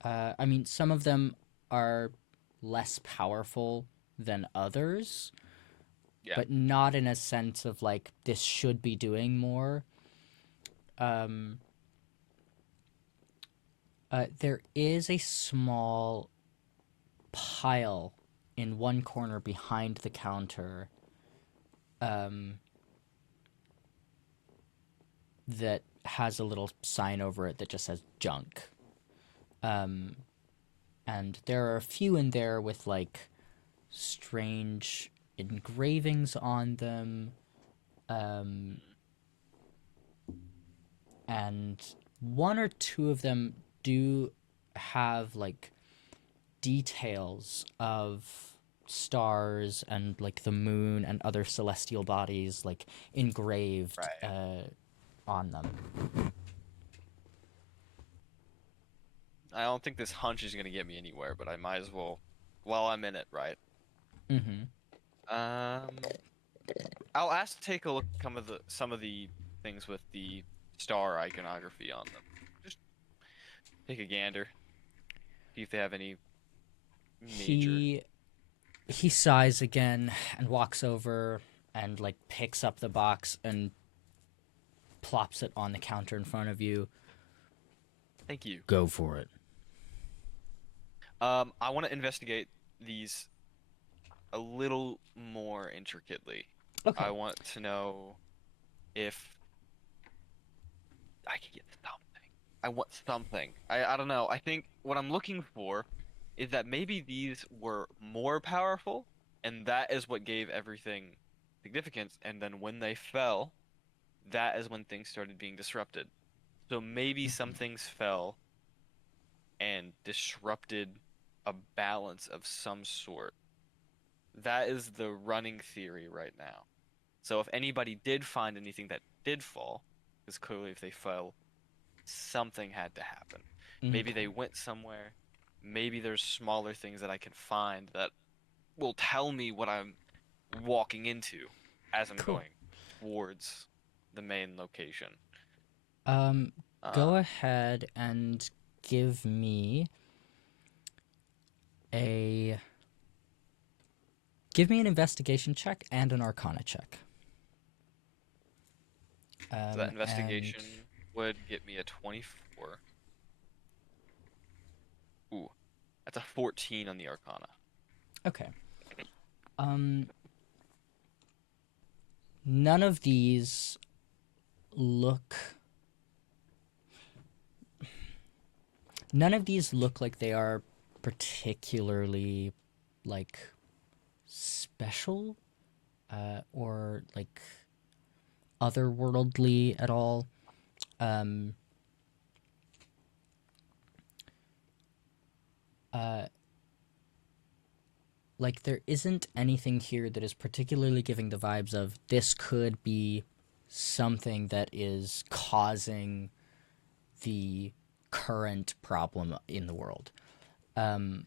I mean, some of them are less powerful than others, Yeah. but not in a sense of, like, this should be doing more. Um, there is a small pile in one corner behind the counter um, that has a little sign over it that just says junk. Um, and there are a few in there with like strange engravings on them. Um, and one or two of them do have like details of stars and like the moon and other celestial bodies like engraved Right. on them. I don't think this hunch is gonna get me anywhere, but I might as well while I'm in it, right? Mm-hmm. Um, I'll ask to take a look at some of the things with the star iconography on them. Just take a gander, see if they have any major. He sighs again and walks over and like picks up the box and plops it on the counter in front of you. Thank you. Go for it. I want to investigate these a little more intricately. Okay. I want to know if I can get something. I want something. I don't know. I think what I'm looking for is that maybe these were more powerful, and that is what gave everything significance. And then when they fell, that is when things started being disrupted. So maybe some things fell and disrupted a balance of some sort. That is the running theory right now. So if anybody did find anything that did fall, because clearly if they fell, something had to happen. Maybe they Okay. went somewhere. Maybe there's smaller things that I can find that will tell me what I'm walking into as I'm Cool. going towards the main location. Um, Uh, go ahead and give me a give me an investigation check and an arcana check. so that And investigation would get me a 24. Ooh, that's a 14 on the Arcana. okay. Um, none of these look none of these look like they are particularly like special or like otherworldly at all. Um, uh, like there isn't anything here that is particularly giving the vibes of this could be something that is causing the current problem in the world. Um,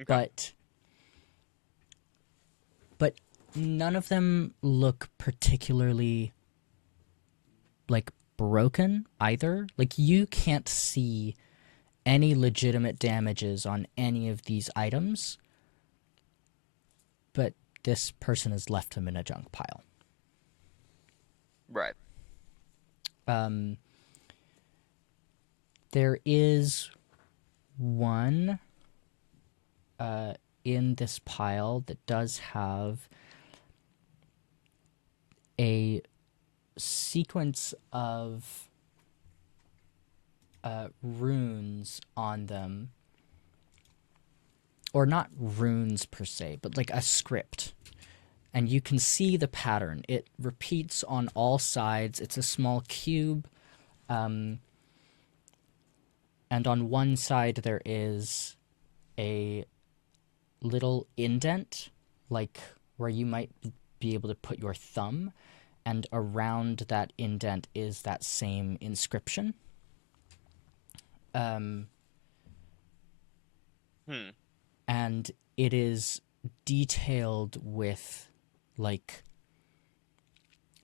Okay. but none of them look particularly like broken either. Like you can't see any legitimate damages on any of these items, but this person has left them in a junk pile. Right. There is one in this pile that does have a sequence of runes on them, or not runes per se, but like a script. And you can see the pattern. It repeats on all sides. It's a small cube. And on one side there is a little indent, like where you might be able to put your thumb, and around that indent is that same inscription. And it is detailed with like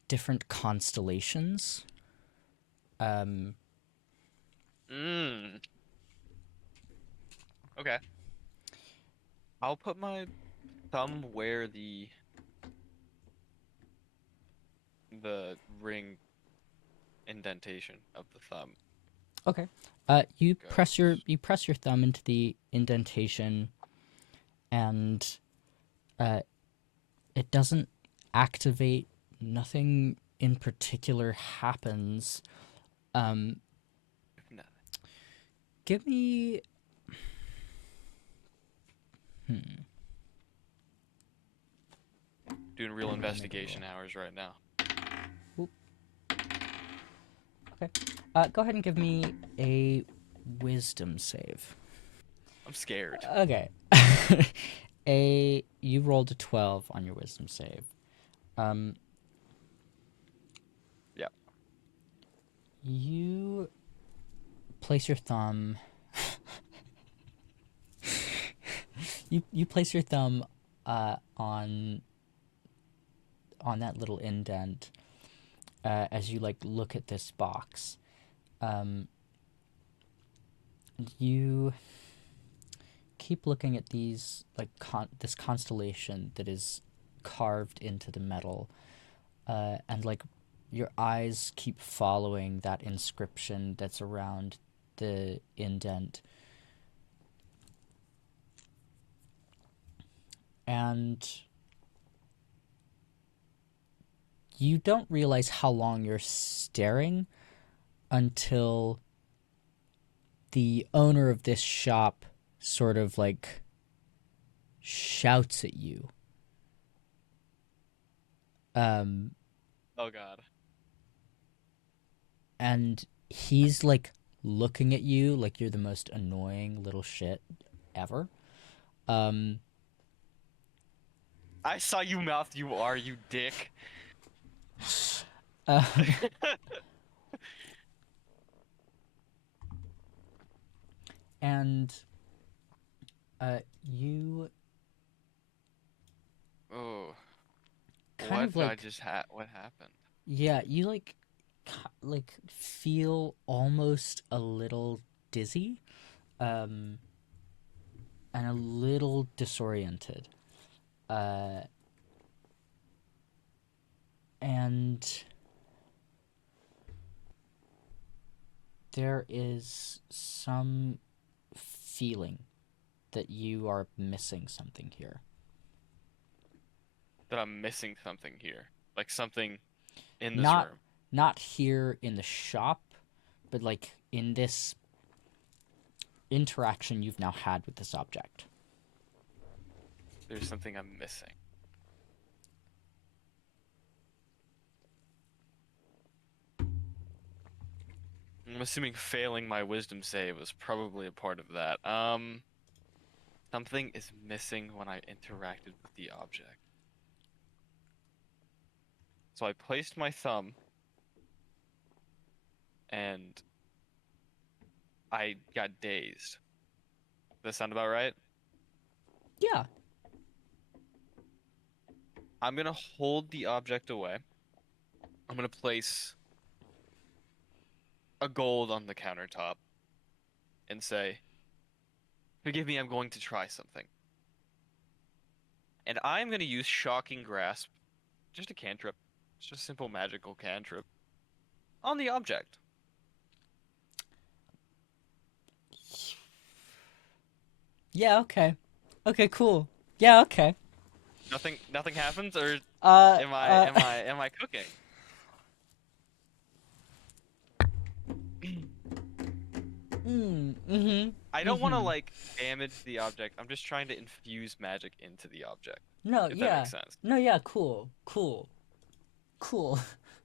different constellations. Okay. I'll put my thumb where the ring indentation of the thumb Okay. You press your goes. thumb into the indentation, and it doesn't activate. Nothing in particular happens. Nothing. Give me. Doing real investigation hours right now. Oop. Okay. Go ahead and give me a wisdom save. I'm scared. Okay. You rolled a 12 on your wisdom save. Yeah. You place your thumb. you place your thumb on that little indent as you like look at this box. You keep looking at these like this constellation that is carved into the metal, and like your eyes keep following that inscription that's around the indent, and you don't realize how long you're staring until the owner of this shop sort of like shouts at you. Oh God. And he's like looking at you like you're the most annoying little shit ever. I saw you mouth you are, you dick. Uh, and you Oh. kind What of did I like, just what happened? yeah, you like feel almost a little dizzy, and a little disoriented, and there is some feeling that you are missing something here. That I'm missing something here. Like something in this Not room. not here in the shop, but like in this interaction you've now had with this object. there's something I'm missing. I'm assuming failing my wisdom save was probably a part of that. Something is missing when I interacted with the object. So I placed my thumb and I got dazed. Does that sound about right? Yeah. I'm gonna hold the object away. I'm gonna place a gold on the countertop and say, "Forgive me, I'm going to try something." And I'm gonna use Shocking Grasp, just a cantrip, just a simple magical cantrip, on the object. Yeah, okay. Okay, cool. Yeah, okay. Nothing happens, or Uh, am I uh, am I am I cooking? I don't want to mm-hmm. like damage the object. I'm just trying to infuse magic into the object, No, if that yeah. makes sense. No, yeah, cool. Cool. Cool.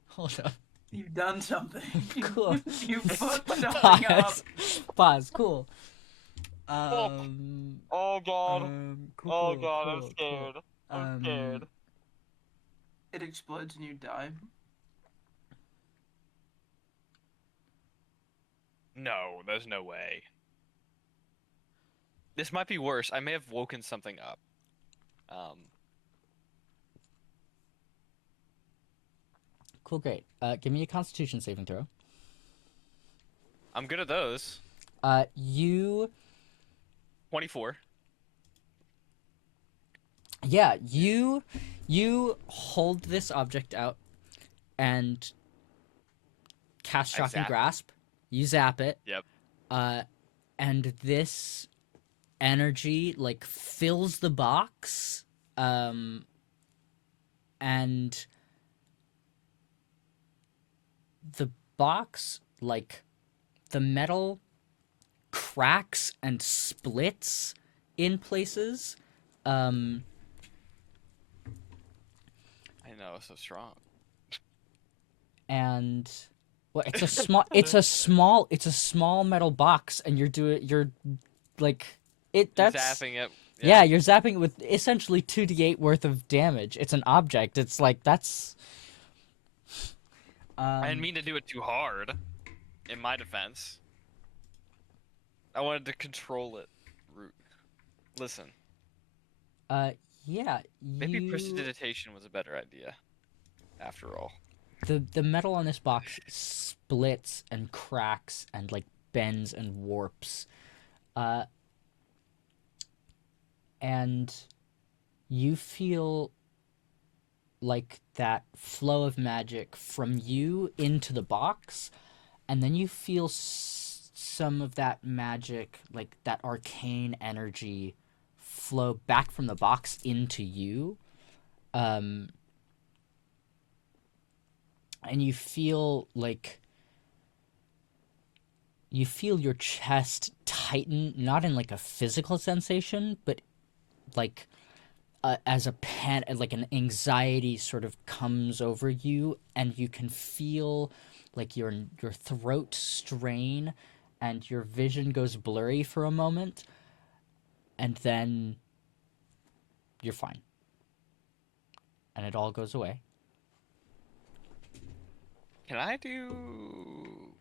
Hold up. You've done something. Cool. You put something up. Pause. Pause. Cool. Fuck. Oh God. Cool, Oh cool, God, I'm cool, cool. scared. I'm scared. It explodes and you die. No, there's no way. This might be worse. I may have woken something up. Cool, great. Give me a Constitution saving throw. I'm good at those. You 24. Yeah, you hold this object out and cast I Shocking zap it. Grasp. You zap it. Yep. And this energy like fills the box. And the box, like the metal cracks and splits in places. I know, so strong. And well, it's a small metal box, and you're like that's Zapping it. yeah, you're zapping it with essentially 2d8 worth of damage. It's an object. It's like that's I didn't mean to do it too hard. In my defense, I wanted to control it. Listen, yeah, maybe you prestidigitation was a better idea. After all, the metal on this box splits and cracks and like bends and warps. And you feel like that flow of magic from you into the box, and then you feel some of that magic, like that arcane energy, flow back from the box into you. And you feel like you feel your chest tighten, not in like a physical sensation, but like as a like an anxiety sort of comes over you, and you can feel like your throat strain, and your vision goes blurry for a moment, and then you're fine, and it all goes away. can I do?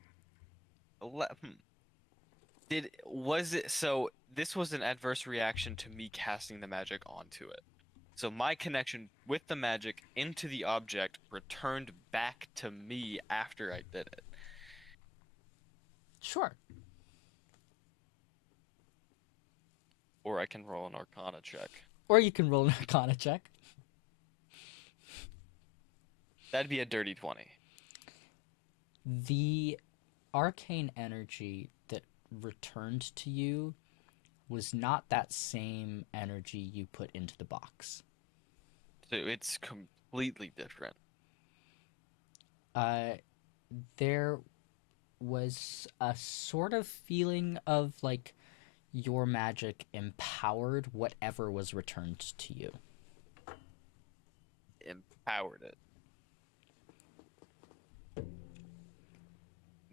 Was it so? This was an adverse reaction to me casting the magic onto it. So my connection with the magic into the object returned back to me after I did it. Sure. Or I can roll an Arcana check. Or you can roll an Arcana check. That'd be a dirty 20. The arcane energy that returned to you was not that same energy you put into the box. So it's completely different. There was a sort of feeling of like your magic empowered whatever was returned to you. Empowered it.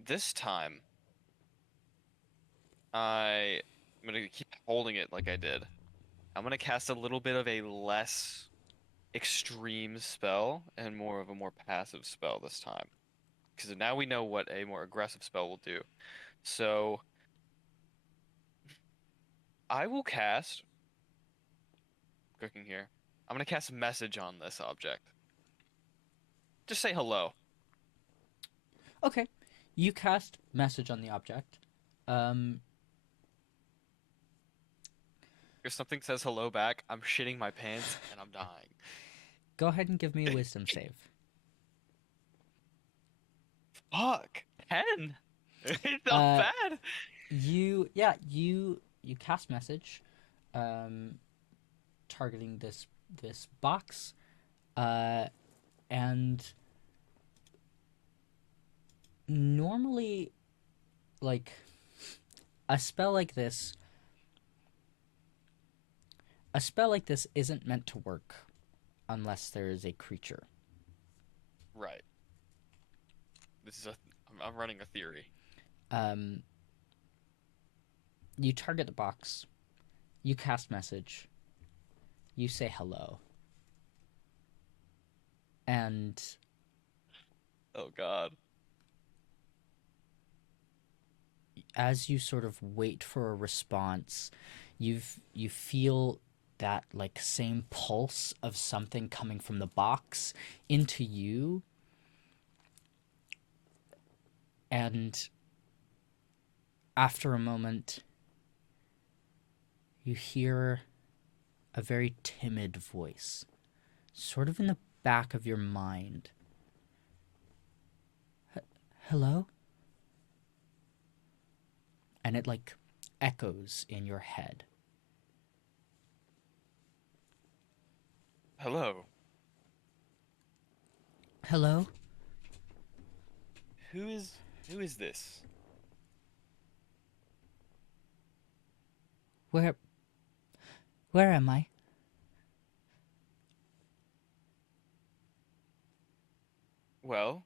This time, I'm gonna keep holding it like I did. I'm gonna cast a little bit of a less extreme spell and more of a more passive spell this time. Because now we know what a more aggressive spell will do. So I will cast cooking here. I'm gonna cast a message on this object. Just say hello. Okay. You cast message on the object. If something says hello back, I'm shitting my pants and I'm dying. Go ahead and give me a wisdom save. Fuck. 10. It's not bad. You cast message, targeting this box, and normally, like, a spell like this isn't meant to work unless there is a creature. Right. I'm running a theory. You target the box, you cast message, you say hello, and Oh God. as you sort of wait for a response, you feel that like same pulse of something coming from the box into you, and after a moment you hear a very timid voice sort of in the back of your mind. Hello? And it like echoes in your head. Hello. Hello? Who is this? Where am I? Well,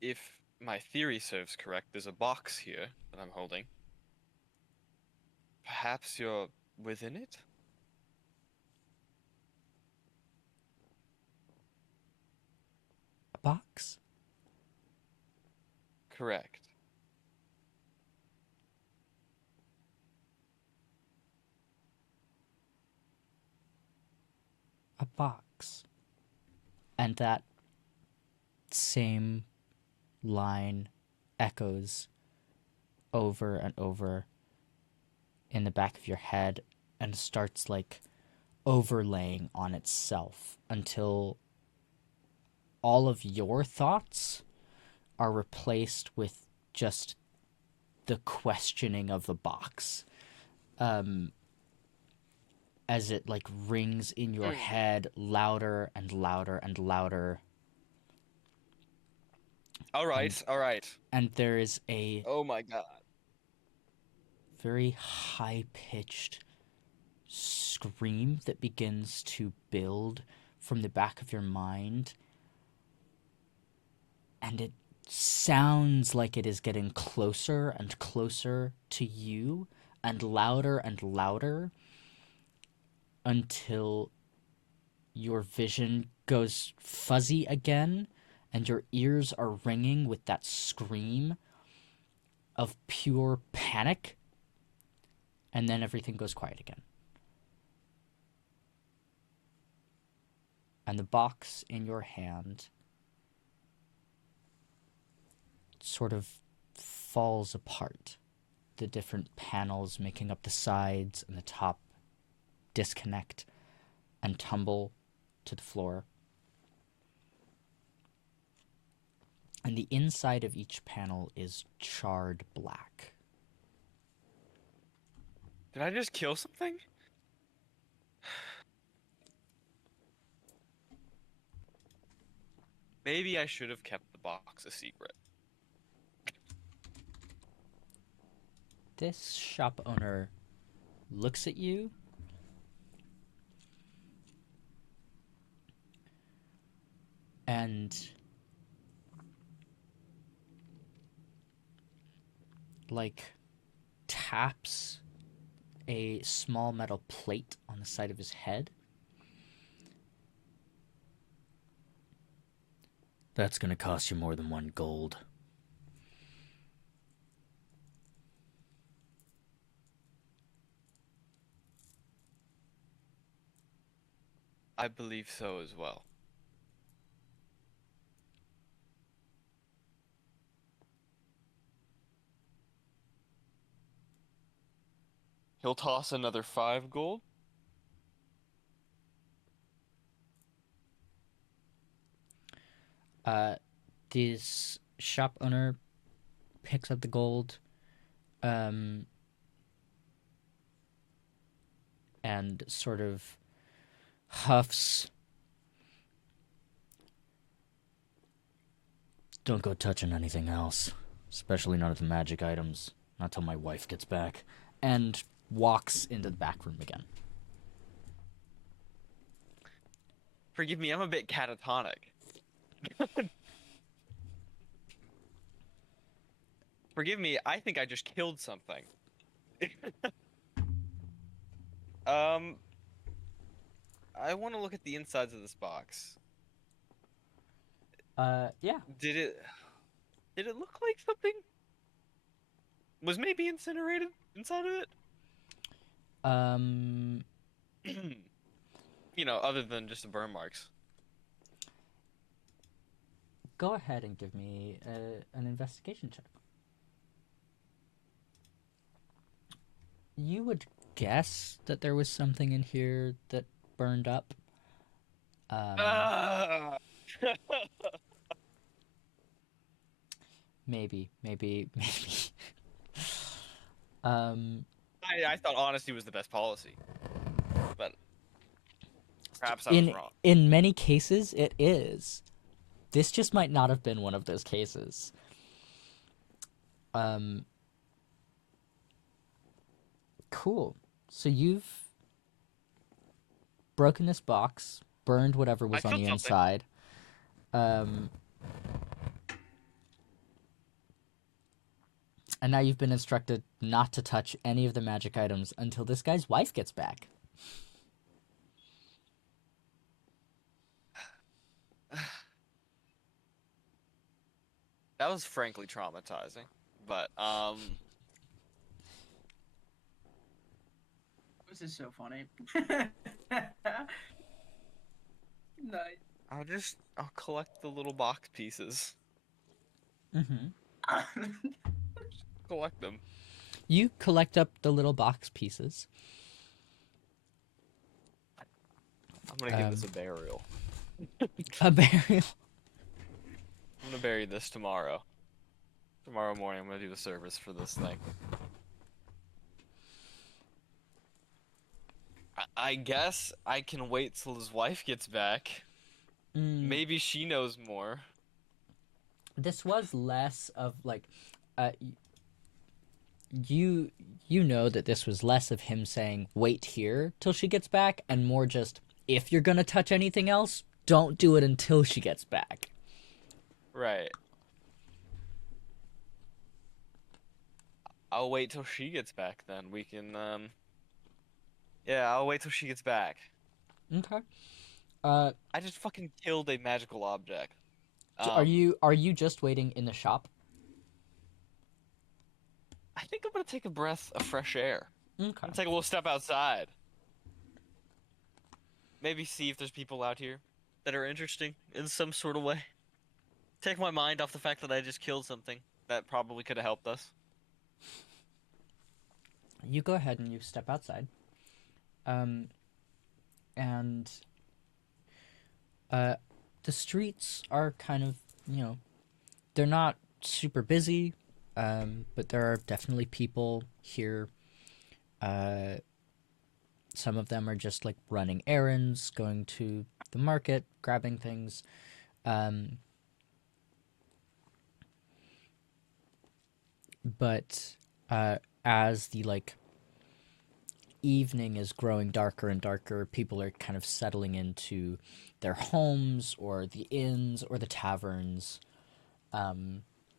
if my theory serves correct, there's a box here that I'm holding. Perhaps you're within it? A box? Correct. A box. And that same line echoes over and over in the back of your head and starts like overlaying on itself until all of your thoughts are replaced with just the questioning of the box. As it like rings in your head louder and louder and louder. All right, all right. And there is a Oh my God. very high-pitched scream that begins to build from the back of your mind. And it sounds like it is getting closer and closer to you, and louder until your vision goes fuzzy again and your ears are ringing with that scream of pure panic, and then everything goes quiet again. And the box in your hand sort of falls apart. The different panels making up the sides and the top disconnect and tumble to the floor. And the inside of each panel is charred black. Did I just kill something? Maybe I should have kept the box a secret. This shop owner looks at you and like taps a small metal plate on the side of his head. That's gonna cost you more than 1 gold. I believe so as well. He'll toss another 5 gold. This shop owner picks up the gold, and sort of huffs. Don't go touching anything else, especially none of the magic items, not till my wife gets back. And walks into the back room again. Forgive me, I'm a bit catatonic. Forgive me, I think I just killed something. I want to look at the insides of this box. Yeah. Did it look like something was maybe incinerated inside of it? You know, other than just the burn marks. Go ahead and give me an investigation check. You would guess that there was something in here that burned up. Maybe. I thought honesty was the best policy, but perhaps I was wrong. In many cases, it is. This just might not have been one of those cases. Cool. So you've broken this box, burned whatever was I on the killed inside. And now you've been instructed not to touch any of the magic items until this guy's wife gets back. That was frankly traumatizing, but This is so funny. Nice. I'll collect the little box pieces. Mm-hmm. Collect them. You collect up the little box pieces. I'm gonna give this a burial. A burial. I'm gonna bury this tomorrow. Tomorrow morning, I'm gonna do the service for this thing. I guess I can wait till his wife gets back. Maybe she knows more. This was less of like, you know that this was less of him saying wait here till she gets back, and more just if you're gonna touch anything else, don't do it until she gets back. Right. I'll wait till she gets back then. We can yeah, I'll wait till she gets back. Okay. I just fucking killed a magical object. Are you just waiting in the shop? I think I'm gonna take a breath of fresh air. Okay. I'm gonna take a little step outside. Maybe see if there's people out here that are interesting in some sort of way. Take my mind off the fact that I just killed something that probably could have helped us. You go ahead and you step outside. And the streets are kind of, they're not super busy, but there are definitely people here. Some of them are just like running errands, going to the market, grabbing things. But as the evening is growing darker and darker, people are kind of settling into their homes or the inns or the taverns.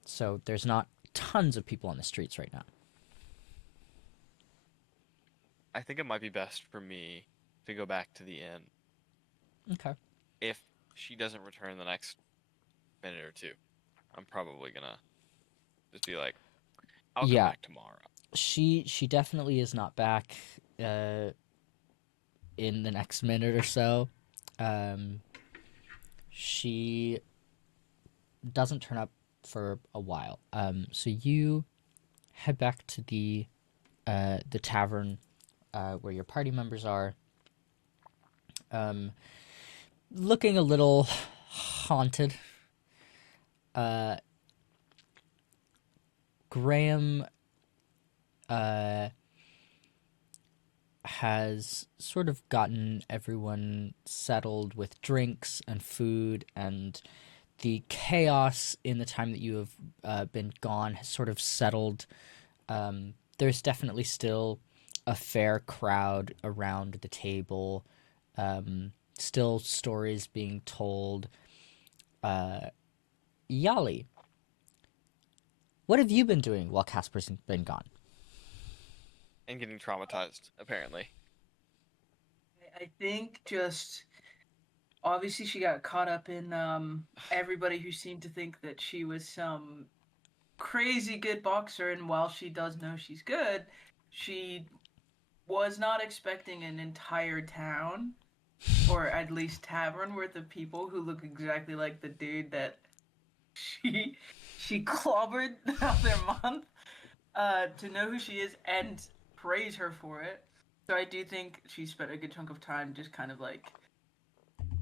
So there's not tons of people on the streets right now. I think it might be best for me to go back to the inn. Okay. If she doesn't return in the next minute or two, I'm probably gonna just be like, I'll come Yeah. back tomorrow. She definitely is not back in the next minute or so. She doesn't turn up for a while. So you head back to the tavern where your party members are. Looking a little haunted. Graham has sort of gotten everyone settled with drinks and food, and the chaos in the time that you have been gone has sort of settled. There's definitely still a fair crowd around the table. Still stories being told. Yahli, what have you been doing while Caspar's been gone? And getting traumatized, apparently. I think just obviously she got caught up in everybody who seemed to think that she was some crazy good boxer, and while she does know she's good, she was not expecting an entire town or at least tavern worth of people who look exactly like the dude that she clobbered the other month, to know who she is and praise her for it. So I do think she spent a good chunk of time just kind of like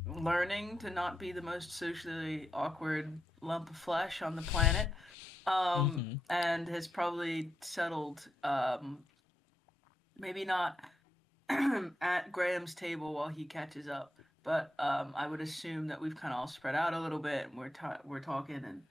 learning to not be the most socially awkward lump of flesh on the planet. And has probably settled, maybe not at Graham's table while he catches up, but I would assume that we've kind of all spread out a little bit, and we're talking, and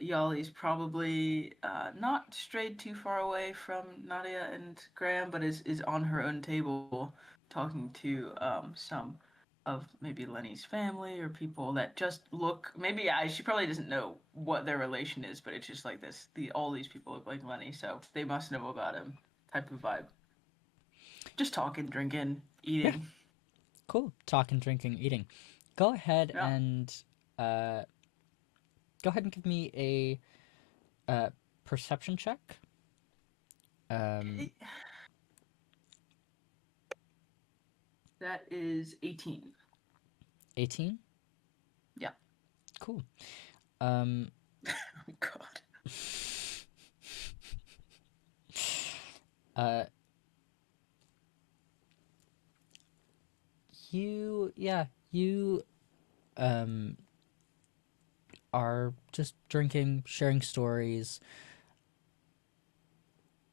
Yahli's probably not strayed too far away from Nadia and Graham, but is on her own table talking to some of maybe Lenny's family or people that just look. Maybe she probably doesn't know what their relation is, but it's just like this. All these people look like Lenny, so they must know about him. Type of vibe. Just talking, drinking, eating. Yeah. Cool. Talking, drinking, eating. Go ahead Yeah. and give me a perception check. Okay. That is 18. 18? Yeah. Cool. Oh God. You are just drinking, sharing stories.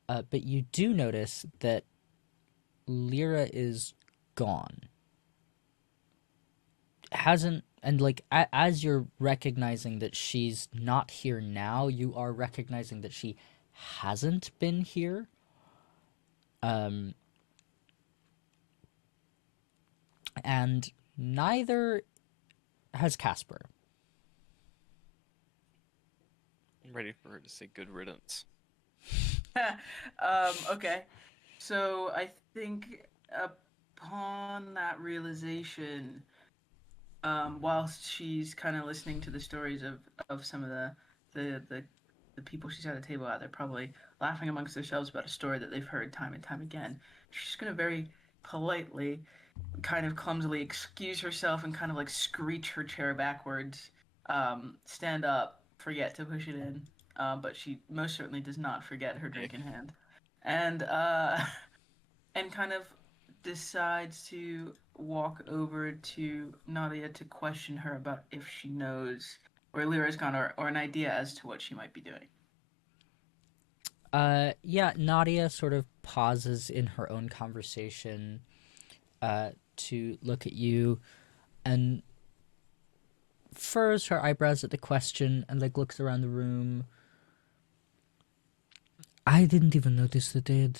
But you do notice that Lira is gone. Hasn't, and as you're recognizing that she's not here now, you are recognizing that she hasn't been here. And neither has Caspar. I'm ready for her to say good riddance. Okay. So I think upon that realization, whilst she's kind of listening to the stories of some of the people she's at a table at, they're probably laughing amongst themselves about a story that they've heard time and time again. She's gonna very politely, kind of clumsily excuse herself and kind of like screech her chair backwards, stand up, forget to push it in, but she most certainly does not forget her drink in hand, and and kind of decides to walk over to Nadia to question her about if she knows where Lyra's gone, or an idea as to what she might be doing. Yeah, Nadia sort of pauses in her own conversation to look at you and furrows her eyebrows at the question and looks around the room. I didn't even notice that they had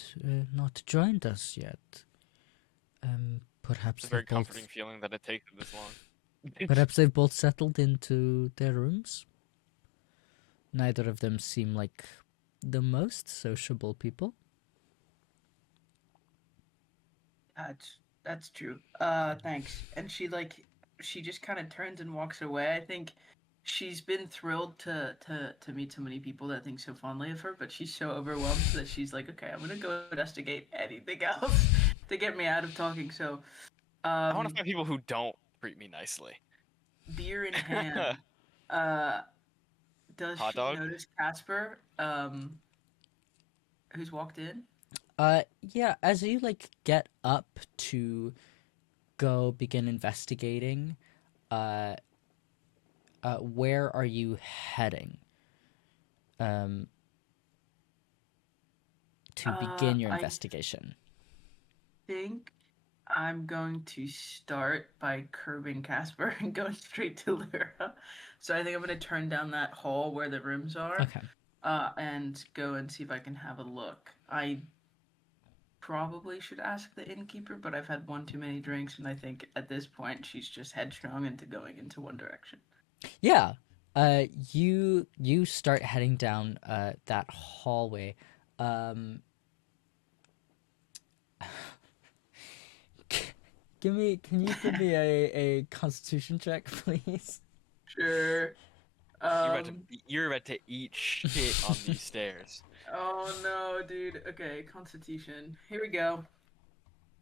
not joined us yet. Perhaps It's a very they've both, comforting feeling that it takes this long. perhaps they've both settled into their rooms. Neither of them seem like the most sociable people. That's true. Thanks. And she just kind of turns and walks away. I think she's been thrilled to meet so many people that think so fondly of her, but she's so overwhelmed that she's like, okay, I'm gonna go investigate anything else to get me out of talking. So, I want to find people who don't treat me nicely. beer in hand, uh, does Hot she dog? notice Caspar, who's walked in? Yeah, as you like get up to go begin investigating, where are you heading? To begin your I investigation. think I'm going to start by curbing Caspar and going straight to Lyra. So I think I'm going to turn down that hall where the rooms are, Okay. and go and see if I can have a look. I probably should ask the innkeeper, but I've had one too many drinks, and I think at this point she's just headstrong into going into one direction. Yeah. You start heading down that hallway. Can you give me a constitution check, please? Sure. You're about to eat shit on these stairs. Oh no, dude. Okay, Constitution. Here we go.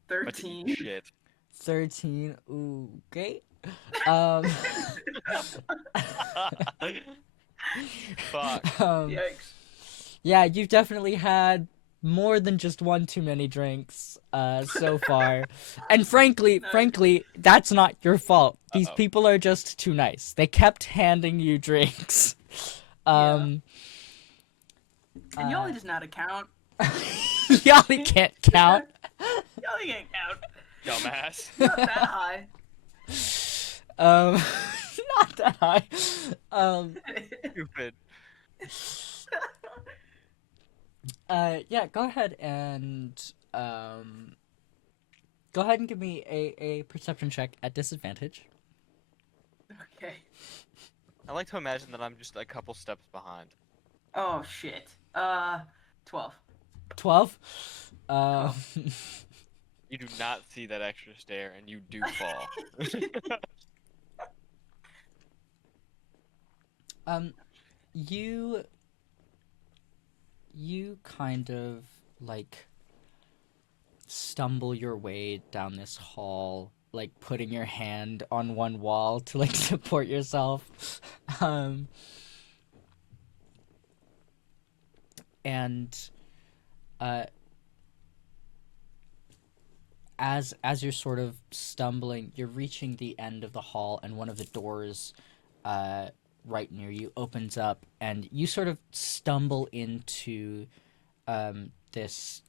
About to eat 13. shit. 13. Okay. Um, Fuck. Yikes. yeah, you've definitely had more than just one too many drinks so far. And frankly, that's not your fault. These Uh-oh. people are just too nice. They kept handing you drinks. And Yahli does not count. Yahli can't count. Yahli can't count. Dumbass. Not that high. Not that high. Stupid. Yeah, go ahead and give me a perception check at disadvantage. Okay. I like to imagine that I'm just a couple steps behind. Oh shit. 12. 12. You do not see that extra stair, and you do fall. You kind of like stumble your way down this hall, like putting your hand on one wall to like support yourself. And as you're sort of stumbling, you're reaching the end of the hall, and one of the doors right near you opens up, and you sort of stumble into this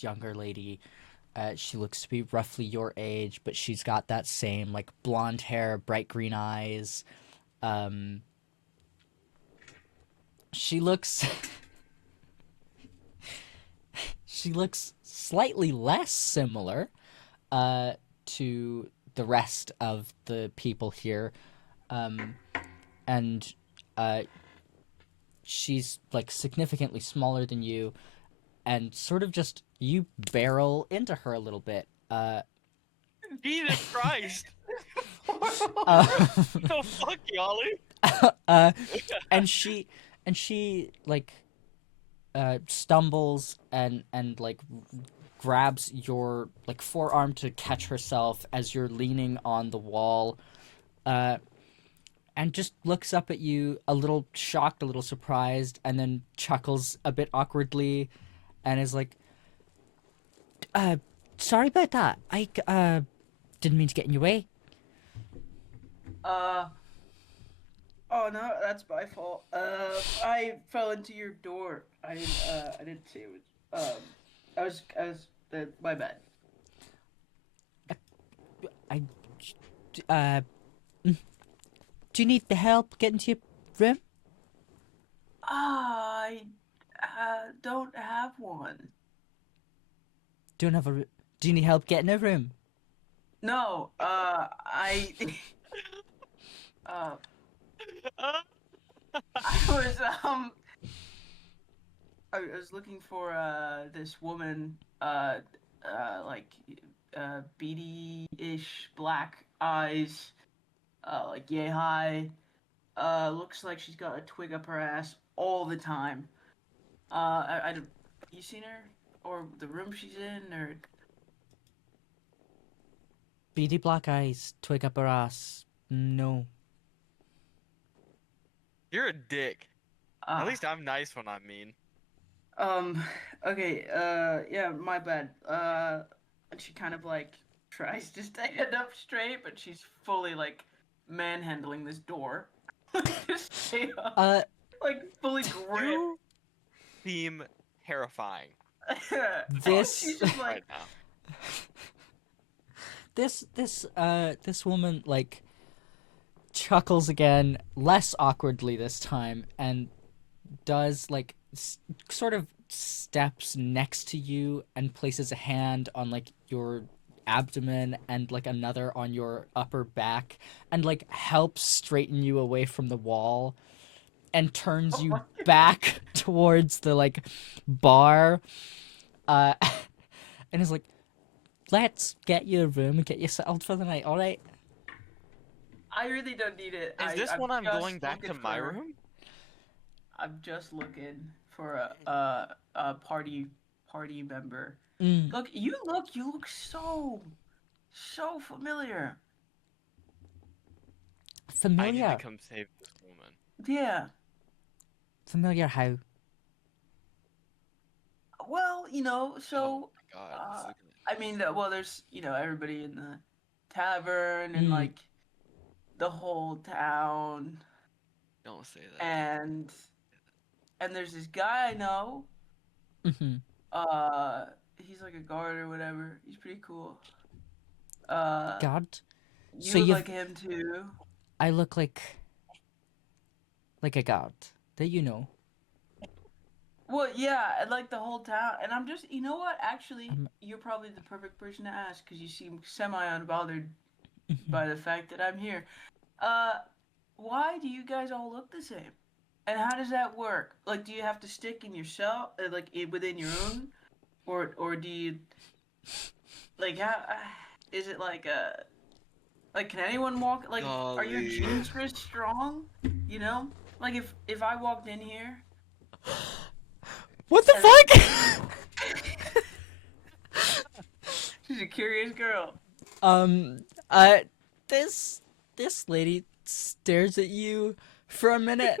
younger lady. She looks to be roughly your age, but she's got that same like blonde hair, bright green eyes. She looks she looks slightly less similar to the rest of the people here. And she's like significantly smaller than you, and sort of just you barrel into her a little bit. Jesus Christ! Uh, No, fuck Yahli! and she like stumbles and like grabs your like forearm to catch herself as you're leaning on the wall, and just looks up at you a little shocked, a little surprised, and then chuckles a bit awkwardly and is like, sorry about that. I didn't mean to get in your way. Oh no, that's my fault. I fell into your door. I didn't see it was. My bad. Do you need the help getting to your room? I don't have one. Don't have a. Do you need help getting a room? No, uh, I was I was looking for this woman like beady-ish black eyes like yay high. Looks like she's got a twig up her ass all the time. I don't. You seen her or the room she's in or? Beady black eyes, twig up her ass. No. You're a dick. At Uh, least I'm nice when I'm mean. um. Okay. Yeah. My bad. And she kind of like tries to stand up straight, but she's fully like manhandling this door. Just stay up, Uh, like fully grip. You seem terrifying This- She's just like. right now. this woman like chuckles again, less awkwardly this time, and does like sort of steps next to you and places a hand on like your abdomen and like another on your upper back and like helps straighten you away from the wall and turns you back towards the like bar uh and is like, let's get you a room and get you settled for the night, all right? I really don't need it. Is this I'm when I'm just going back to looking my for- room? I'm just looking for a party member. Mm, Look, you look so familiar. I need familiar. to come save this woman. Yeah. Familiar how? Well, so Oh my god. This is I mean, well, there's everybody in the tavern and Mm. like the whole town, Don't say that. and there's this guy I know. Mm-hmm. He's like a guard or whatever. He's pretty cool. God, You so look you've- like him too. I look like a god that you know. Well, yeah, and like the whole town. And I'm just, you know what? Actually, I'm- you're probably the perfect person to ask because you seem semi-unbothered Mhm. by the fact that I'm here. Why do you guys all look the same? And how does that work? Like, do you have to stick in yourself, within your own, or do you, like, how is it like, can anyone walk? Like, are your Golly. genes really strong? You know, like if I walked in here. What the fuck? She's a curious girl. This lady stares at you for a minute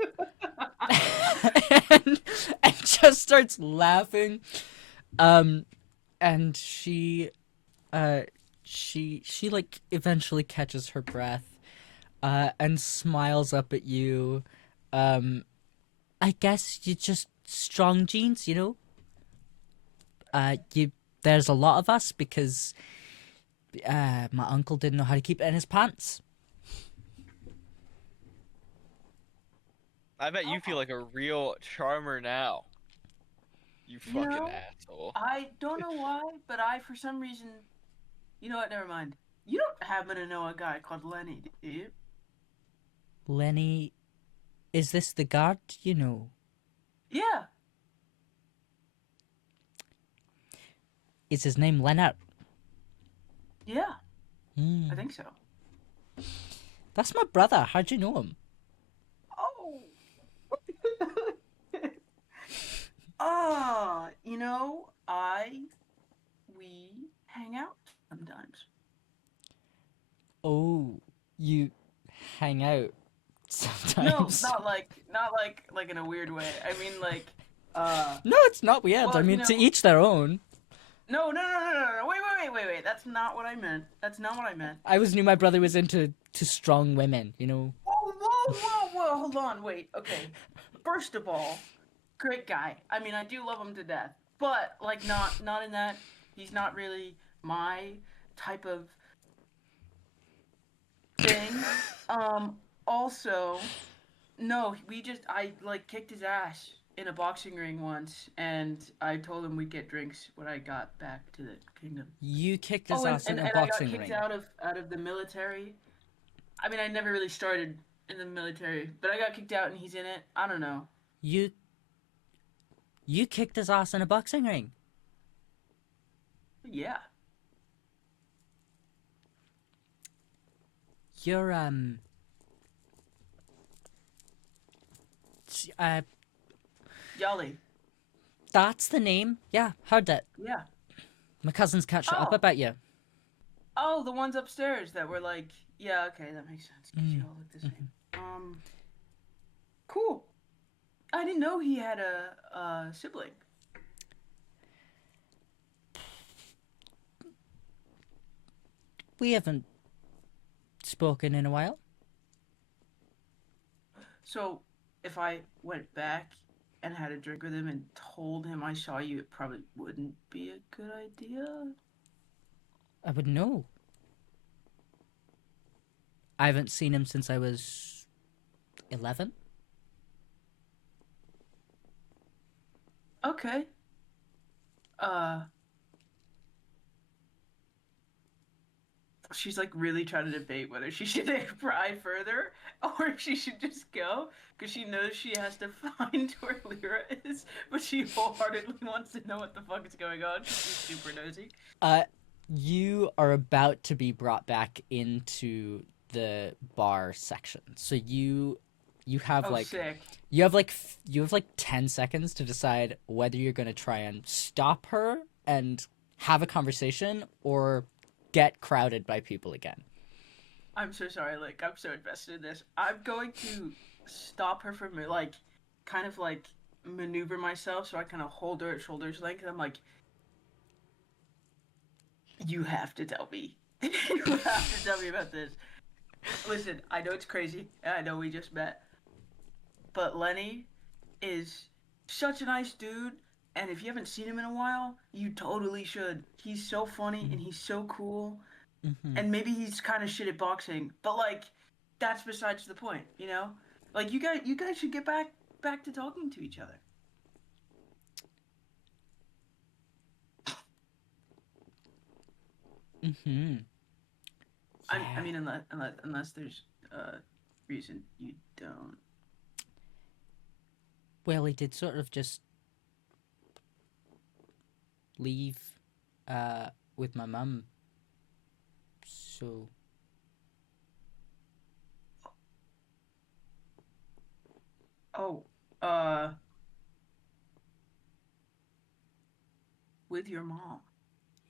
and just starts laughing. And she like eventually catches her breath, and smiles up at you. I guess you just strong genes, you know. There's a lot of us because my uncle didn't know how to keep it in his pants. I bet you feel like a real charmer now. You fucking know, asshole. I don't know why, but for some reason, you know what? Never mind. You don't happen to know a guy called Lenny, do you? Lenny, is this the guard you know? Yeah. Is his name Leonard? Yeah, Hmm. I think so. That's my brother. How'd you know him? Oh. We hang out sometimes. Oh, you hang out No, sometimes. not like in a weird way. I mean No, it's not weird. Well, I mean, you to know- each their own. no. Wait. That's not what I meant. That's not what I meant. I always knew my brother was into strong women, you know. Whoa. Hold on. Wait. Okay. First of all, great guy. I mean, I do love him to death. But like not in that he's not really my type of thing. Also, no, I like kicked his ass in a boxing ring once, and I told him we'd get drinks when I got back to the kingdom. You kicked his Oh, ass in a and I got boxing kicked ring. out of the military. I mean, I never really started in the military, but I got kicked out, and he's in it. I don't know. You kicked his ass in a boxing ring. Yeah. You're Yahli. that's the name. Yeah, heard it. Yeah. My cousins catch up Oh. about you. Oh, the ones upstairs that were like, yeah, okay, that makes sense because you all look the same. Cool. I didn't know he had a sibling. We haven't spoken in a while. So, if I went back and had a drink with him and told him I saw you, it probably wouldn't be a good idea. I would know. I haven't seen him since I was 11. Okay. She's like really trying to debate whether she should pry further or if she should just go because she knows she has to find where Lyra is, but she wholeheartedly wants to know what the fuck is going on. She's super nosy. You are about to be brought back into the bar section. So you have Oh, like sick. you have like 10 seconds to decide whether you're going to try and stop her and have a conversation or get crowded by people again. I'm so sorry, like, I'm so invested in this. I'm going to stop her from, like, kind of, like, maneuver myself so I kind of hold her at shoulder's length. I'm like, you have to tell me. You have to tell me about this. Listen, I know it's crazy, and I know we just met, but Lenny is such a nice dude, and if you haven't seen him in a while, you totally should. He's so funny, and he's so cool. And maybe he's kind of shit at boxing, but like that's besides the point, you know? Like you guys should get back to talking to each other. Mm-hmm. I mean unless there's a reason you don't. Well, he did sort of just leave with my mum. So Oh, with your mom.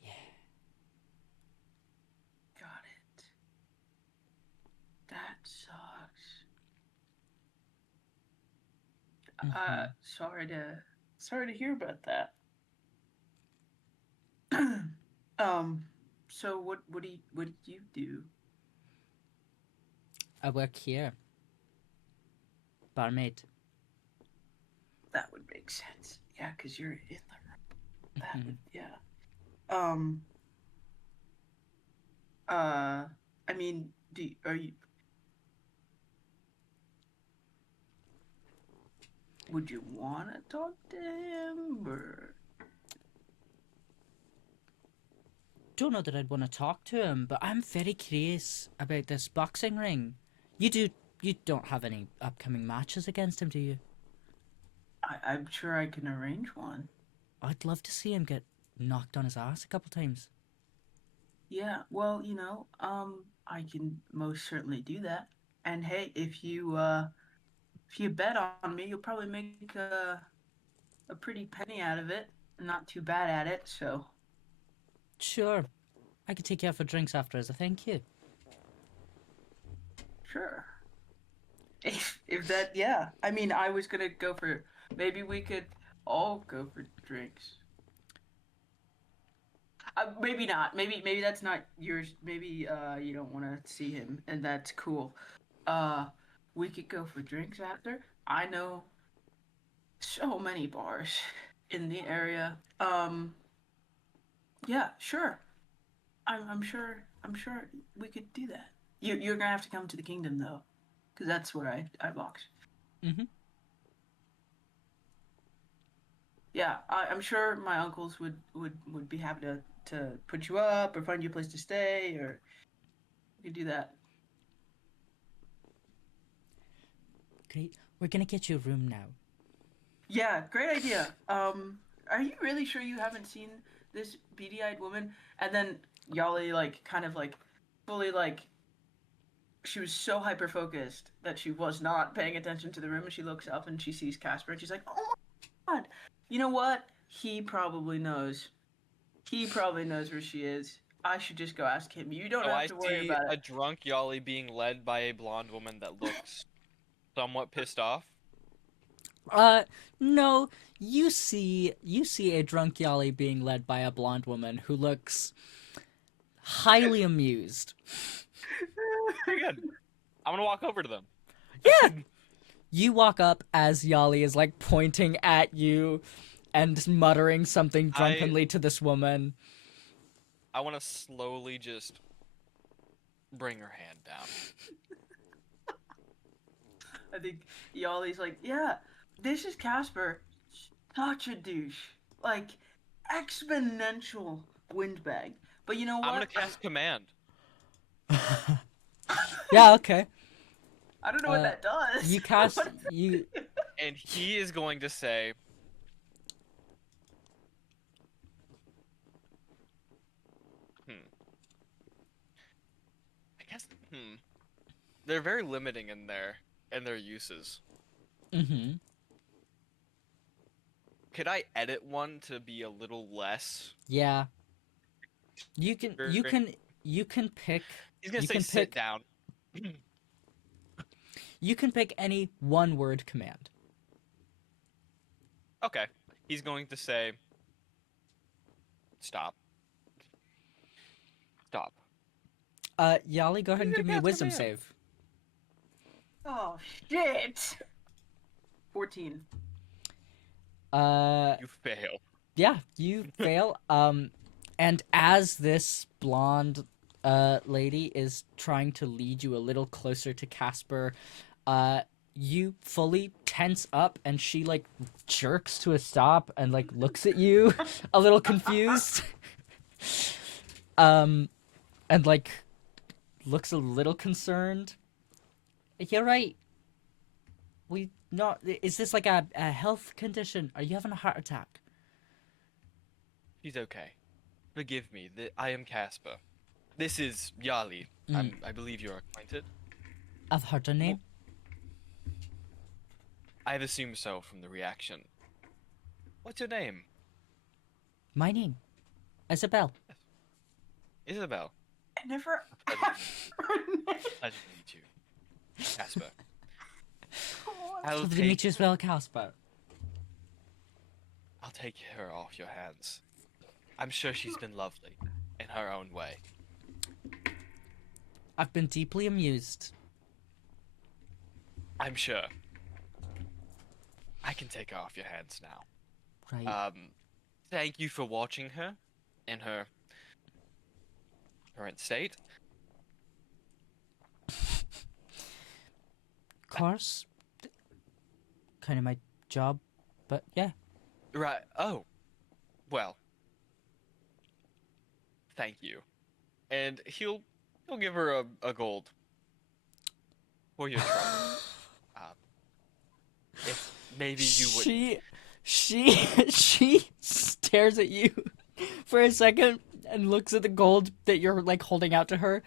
yeah. Got it. That sucks. Sorry to hear about that. So what did you do? I work here. Barmaid. That would make sense. Yeah, because you're in the room. That would, yeah. I mean, are you? Would you want to talk to him, or? Don't know that I'd want to talk to him, but I'm very curious about this boxing ring. You don't have any upcoming matches against him, do you? I'm sure I can arrange one. I'd love to see him get knocked on his ass a couple times. Yeah, well, I can most certainly do that. And hey, if you bet on me, you'll probably make a pretty penny out of it. I'm not too bad at it, so. Sure. I could take you out for drinks after as a thank you. Sure. If that, yeah. I mean, I was gonna go for, maybe we could all go for drinks. Maybe not. Maybe that's not yours. Maybe you don't want to see him, and that's cool. We could go for drinks after. I know so many bars in the area. Yeah, sure. I'm sure we could do that. You're gonna have to come to the kingdom though, because that's where I box. Mm-hmm. Yeah, I'm sure my uncles would be happy to put you up or find you a place to stay, or we could do that. Great. We're gonna get you a room now. Yeah, great idea. Are you really sure you haven't seen this beady-eyed woman? And then Yahli, like, kind of like, fully like, she was so hyper focused that she was not paying attention to the room, and she looks up and she sees Caspar, and she's like, "Oh my god! You know what? He probably knows. He probably knows where she is. I should just go ask him. You don't So have I to worry see about a it." drunk Yali being led by a blonde woman that looks somewhat pissed off. No. You see a drunk Yali being led by a blonde woman who looks highly amused. Very good. I'm gonna walk over to them. Yeah. You walk up as Yali is like pointing at you and muttering something drunkenly to this woman. I want to slowly just bring her hand down. I think Yali's like, "Yeah, this is Caspar. Such a douche. Like, exponential windbag. But you know I'm gonna what? cast command. Yeah, okay. I don't know what that does. You cast What- you And he is going to say, I guess, they're very limiting in their uses. Mm-hmm. Could I edit one to be a little less? Yeah. You can pick He's gonna you say can sit pick down. you can pick any one word command. Okay. He's going to say, stop. Stop. Yali, go ahead and He's give me gonna a cast wisdom command. save. Oh shit. 14. You fail. Yeah, you fail. And as this blonde lady is trying to lead you a little closer to Caspar, you fully tense up and she like jerks to a stop and like looks at you a little confused. And like looks a little concerned. You're right. We not is this like a health condition? Are you having a heart attack? He's okay. Forgive me. I am Caspar. This is Yali. I believe you're acquainted. I've heard her name. I've assumed so from the reaction. What's your name? My name. Isabel. Isabel. I never Pleasure asked her name. to meet you. Caspar. Oh, I'll Lovely to meet take, you as well, Caspar. I'll take her off your hands. I'm sure she's been lovely in her own way. I've been deeply amused. I'm sure. I can take her off your hands now. Right. Thank you for watching her in her current state. Course. Kind of my job, but yeah. Right. Oh. Well. Thank you. And he'll give her a gold for your trouble. If maybe you would. She stares at you for a second and looks at the gold that you're like holding out to her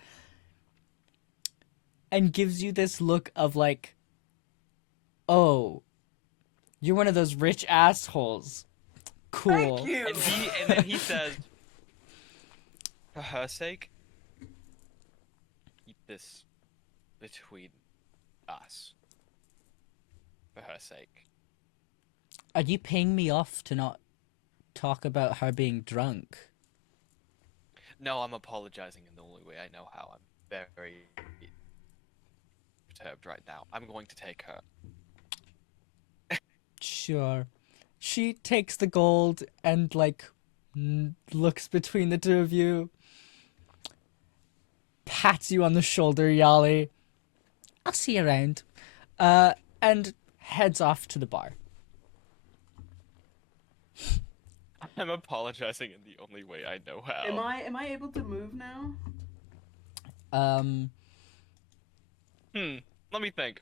and gives you this look of like, oh, you're one of those rich assholes. Cool. Thank you. And then he says, for her sake, keep this between us. For her sake. Are you paying me off to not talk about her being drunk? No, I'm apologizing in the only way I know how. I'm very perturbed right now. I'm going to take her. Sure. She takes the gold and like looks between the two of you, pats you on the shoulder, Yali. I'll see you around. And heads off to the bar. I'm apologizing in the only way I know how. Am I able to move now? Um, Let me think.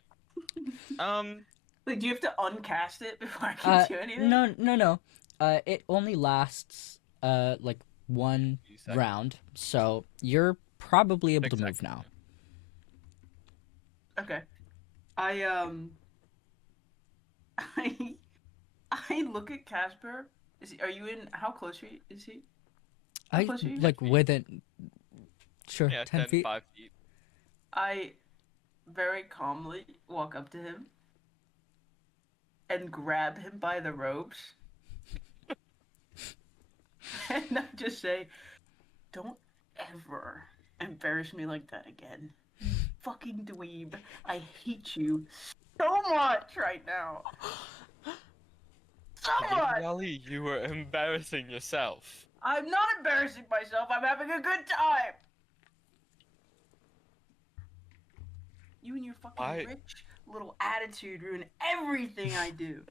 Like, do you have to uncast it before I can do anything? no. It only lasts like one Few seconds. round, so you're probably able 6 to move seconds. now. Okay. I I I look at Caspar. Are you in? How close is he? How I close are you? like within, sure, Yeah, 10 10, feet. 5 feet. I very calmly walk up to him and grab him by the robes, and I just say, "Don't ever embarrass me like that again, you fucking dweeb! I hate you so much right now, so much." Yahli, you were embarrassing yourself. I'm not embarrassing myself. I'm having a good time. You and your fucking Why? rich little attitude ruin everything I do.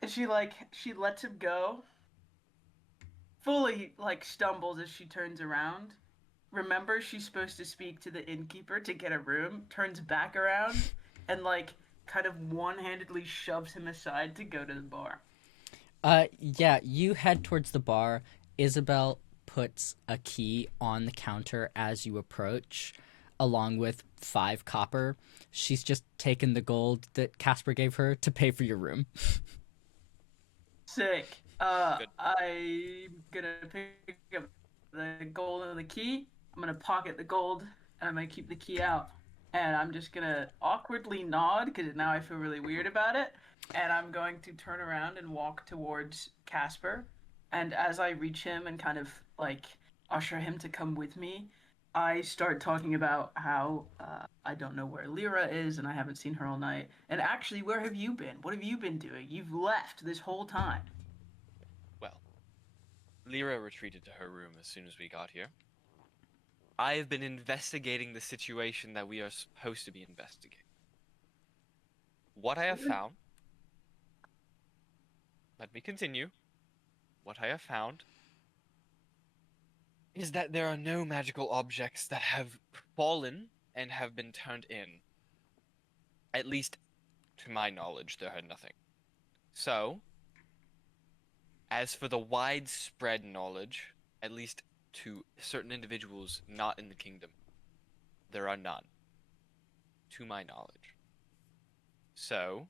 And she lets him go, fully like stumbles as she turns around. Remembers she's supposed to speak to the innkeeper to get a room, turns back around, and like kind of one-handedly shoves him aside to go to the bar. Yeah, you head towards the bar. Isabel puts a key on the counter as you approach, along with 5 copper. She's just taken the gold that Caspar gave her to pay for your room. Sick. Good. I'm gonna pick up the gold and the key. I'm gonna pocket the gold, and I'm gonna keep the key out. And I'm just gonna awkwardly nod because now I feel really weird about it. And I'm going to turn around and walk towards Casper. And as I reach him and kind of like usher him to come with me, I start talking about how I don't know where Lyra is and I haven't seen her all night. And actually, where have you been? What have you been doing? You've left this whole time. Well, Lyra retreated to her room as soon as we got here. I have been investigating the situation that we are supposed to be investigating. What I have found. Let me continue. What I have found is that there are no magical objects that have fallen and have been turned in. At least, to my knowledge, there are nothing. So, as for the widespread knowledge, at least to certain individuals not in the kingdom, there are none. To my knowledge. So,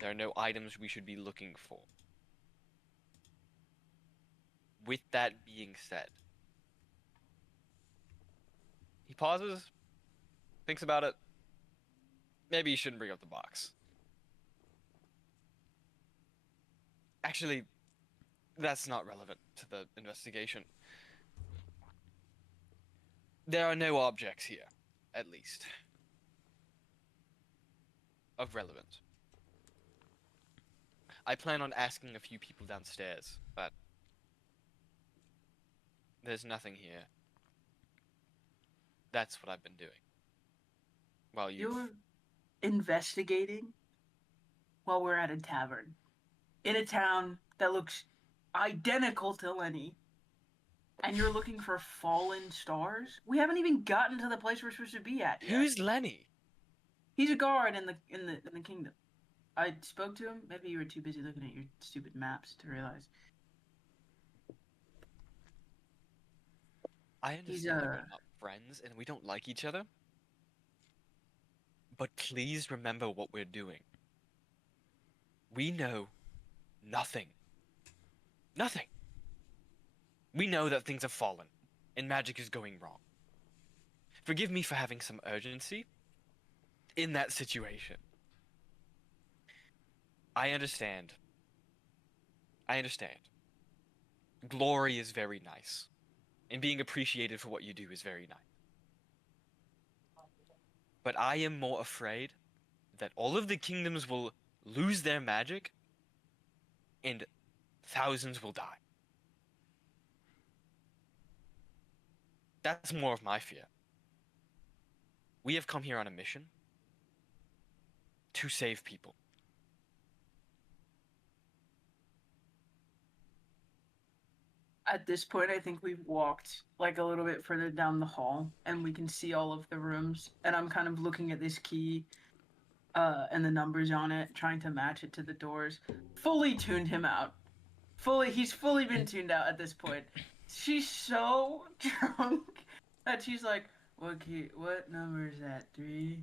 there are no items we should be looking for. With that being said, he pauses, thinks about it. Maybe you shouldn't bring up the box. Actually, that's not relevant to the investigation. There are no objects here, at least, of relevance. I plan on asking a few people downstairs, but there's nothing here. That's what I've been doing. While You're investigating while we're at a tavern in a town that looks identical to Lenny, and you're looking for fallen stars? We haven't even gotten to the place we're supposed to be at yet. Who's Lenny? He's a guard in the kingdom. I spoke to him. Maybe you were too busy looking at your stupid maps to realize. I understand that we're not friends and we don't like each other. But please remember what we're doing. We know nothing. Nothing. We know that things have fallen and magic is going wrong. Forgive me for having some urgency in that situation. I understand. Glory is very nice. And being appreciated for what you do is very nice. But I am more afraid that all of the kingdoms will lose their magic and thousands will die. That's more of my fear. We have come here on a mission to save people. At this point, I think we've walked like a little bit further down the hall, and we can see all of the rooms. And I'm kind of looking at this key, and the numbers on it, trying to match it to the doors. Fully tuned him out. He's fully been tuned out at this point. She's so drunk that she's like, "What key? What number is that? 3,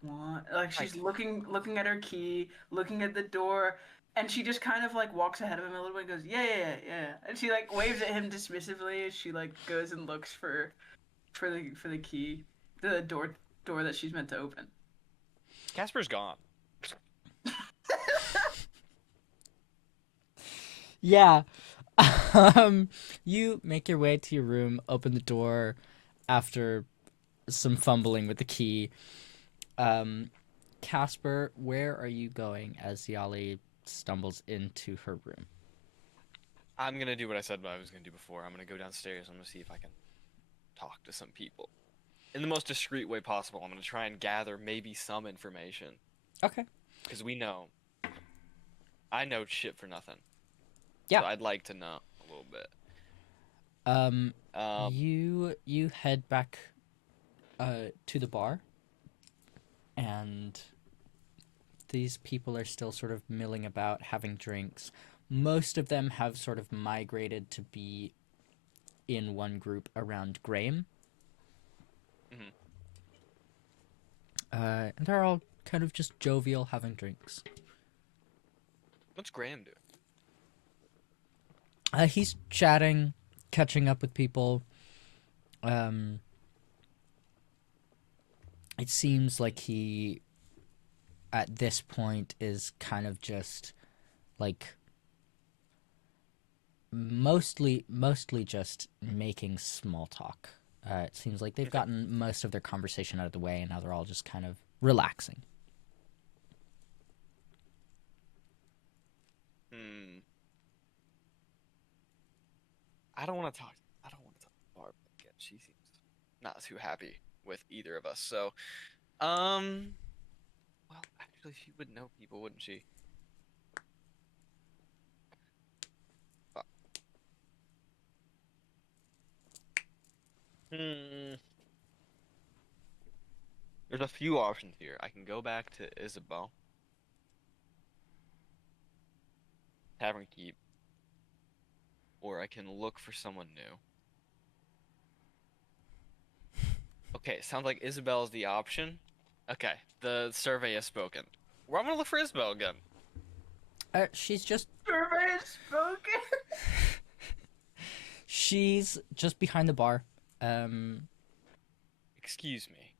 1." Like she's looking at her key, looking at the door, and she just kind of like walks ahead of him a little bit and goes, "Yeah, yeah, yeah, yeah." And she like waves at him dismissively as she like goes and looks for the key, the door that she's meant to open. Casper's gone. Yeah. You make your way to your room, open the door after some fumbling with the key. Caspar, where are you going as Yahli stumbles into her room? I'm gonna do what I said I was gonna do before. I'm gonna go downstairs. I'm gonna see if I can talk to some people in the most discreet way possible. I'm gonna try and gather maybe some information Okay. because I know shit for nothing. Yeah. So I'd like to know a little bit. You head back to the bar, and these people are still sort of milling about, having drinks. Most of them have sort of migrated to be in one group around Grayham. Mhm. And they're all kind of just jovial, having drinks. What's Graham doing? He's chatting, catching up with people. It seems like he, at this point, is kind of just like mostly just making small talk. It seems like they've gotten most of their conversation out of the way, and now they're all just kind of relaxing. I don't want to talk to Barbara again. She seems not too happy with either of us. So, well, actually, she would know people, wouldn't she? Fuck. Hmm. There's a few options here. I can go back to Isabel, Tavern Keep, or I can look for someone new. Okay, sounds like Isabel is the option. Okay, the survey has spoken. Well, I'm gonna look for Isabel again. She's just Survey is spoken. she's just behind the bar. Excuse me.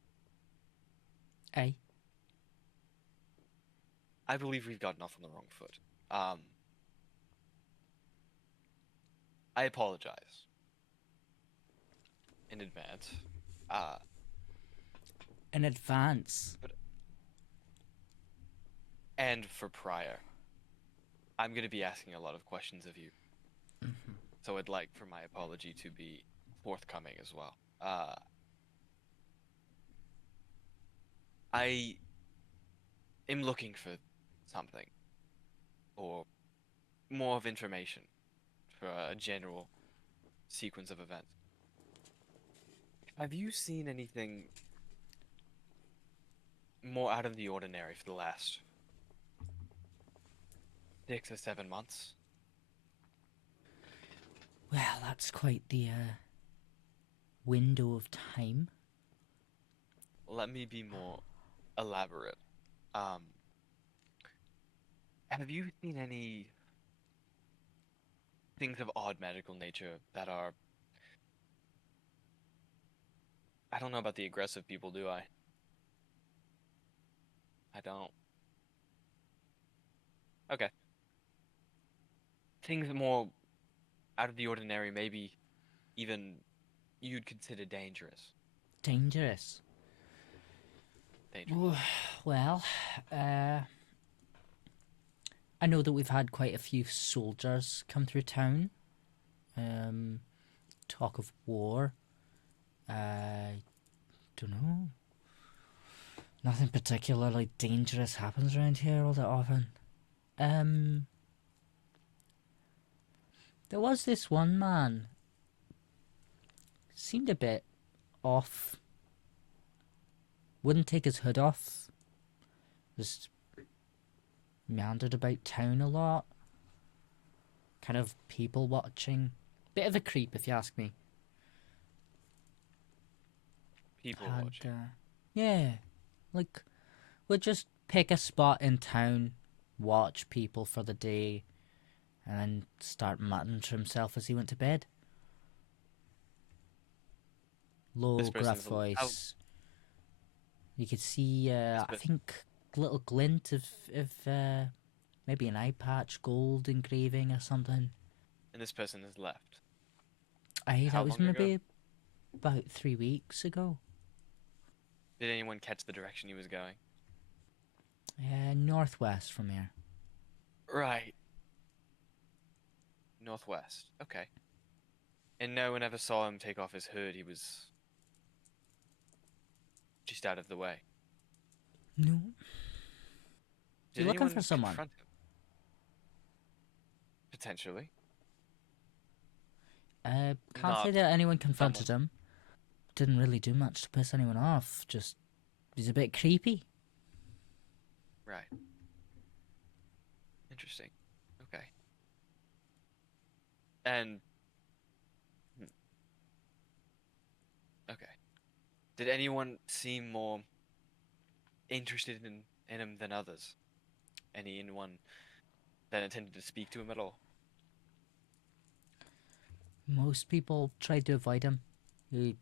Hey. I believe we've gotten off on the wrong foot. I apologize in advance. In advance. And for prior. I'm gonna be asking a lot of questions of you. Mm-hmm. So I'd like for my apology to be forthcoming as well. I am looking for something, or more of information for a general sequence of events. Have you seen anything more out of the ordinary for the last 6 or 7 months? Well, that's quite the window of time. Let me be more elaborate. Have you seen any things of odd magical nature that are... I don't know about the aggressive people, do I? I don't. Okay. Things more out of the ordinary, maybe even you'd consider dangerous. Dangerous. Dangerous. Well, I know that we've had quite a few soldiers come through town. Talk of war. I don't know. Nothing particularly dangerous happens around here all that often. There was this one man. Seemed a bit off. Wouldn't take his hood off. Just meandered about town a lot. Kind of people watching. Bit of a creep, if you ask me. People And, watching. yeah. Like, would just pick a spot in town, watch people for the day, and then start muttering to himself as he went to bed. Low, This gruff person's voice. You could see, I person- think, little glint of maybe an eye patch, gold engraving or something. And this person has left. That How was long ago? maybe about 3 weeks ago. Did anyone catch the direction he was going? Northwest from here. Right. Northwest. Okay. And no one ever saw him take off his hood. He was just out of the way. No. Did You looking anyone for someone? confront him? Potentially. Can't say Not that anyone confronted him. Didn't really do much to piss anyone off. Just, he's a bit creepy. Right. Interesting. Okay. And okay. Did anyone seem more interested in him than others? Anyone that intended to speak to him at all? Most people tried to avoid him. He,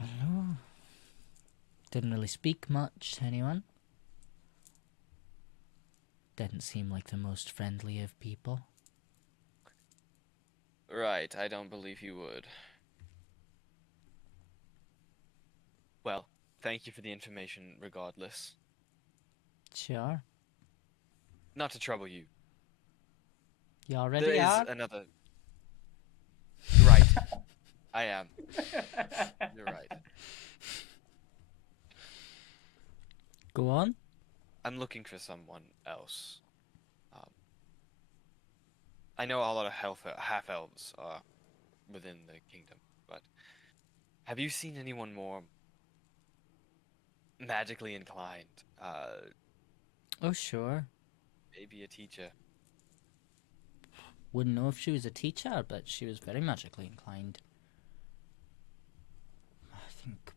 I don't know. Didn't really speak much to anyone. Didn't seem like the most friendly of people. Right, I don't believe he would. Well, thank you for the information regardless. Sure. Not to trouble you. You already There is are? another... Right. I am. You're right. Go on. I'm looking for someone else. I know a lot of half-elves are within the kingdom, but have you seen anyone more magically inclined? Oh, sure. Maybe a teacher. Wouldn't know if she was a teacher, but she was very magically inclined. I think...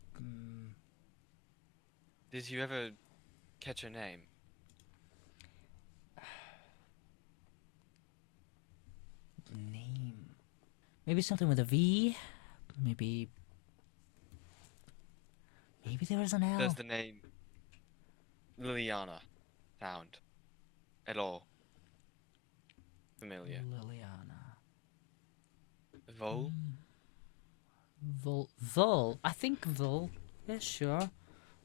Did you ever catch her name? name... Maybe something with a V? Maybe there was an L. Does the name Liliana sound at all familiar? Liliana. Vol? Vol? I think Vol. Yeah, sure.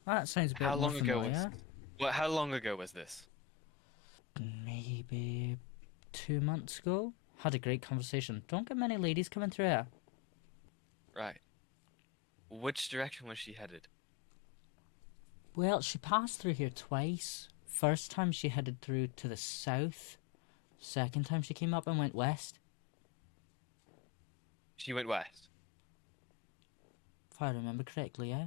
That sounds a bit How more long ago was? familiar. How long ago was this? Maybe 2 months ago. Had a great conversation. Don't get many ladies coming through here. Right. Which direction was she headed? Well, she passed through here twice. First time she headed through to the south. Second time she came up and went west. She went west. If I remember correctly, yeah.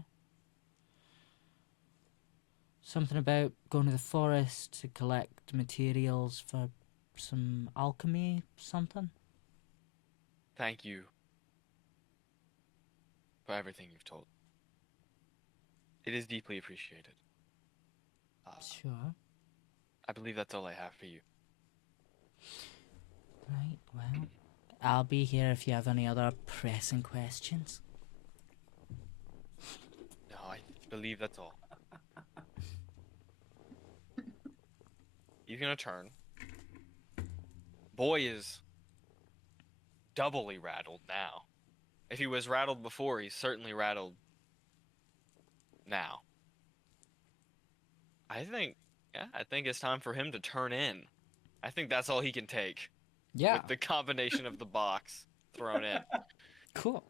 Something about going to the forest to collect materials for some alchemy, something. Thank you for everything you've told. It is deeply appreciated. Sure. I believe that's all I have for you. Right, well, I'll be here if you have any other pressing questions. No, I believe that's all. He's gonna turn. Boy is doubly rattled now. If he was rattled before, he's certainly rattled now. I think it's time for him to turn in. I think that's all he can take. Yeah. With the combination of the box thrown in. Cool.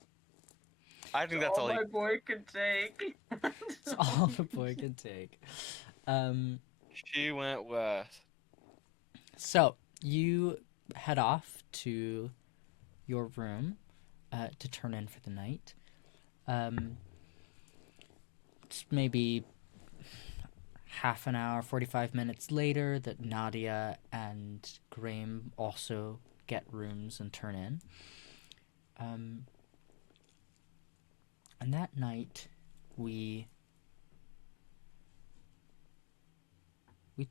I think that's all he... my boy could take. It's all the boy can take. She went west. So, You head off to your room to turn in for the night. It's maybe half an hour, 45 minutes later that Nadia and Graham also get rooms and turn in. And that night, we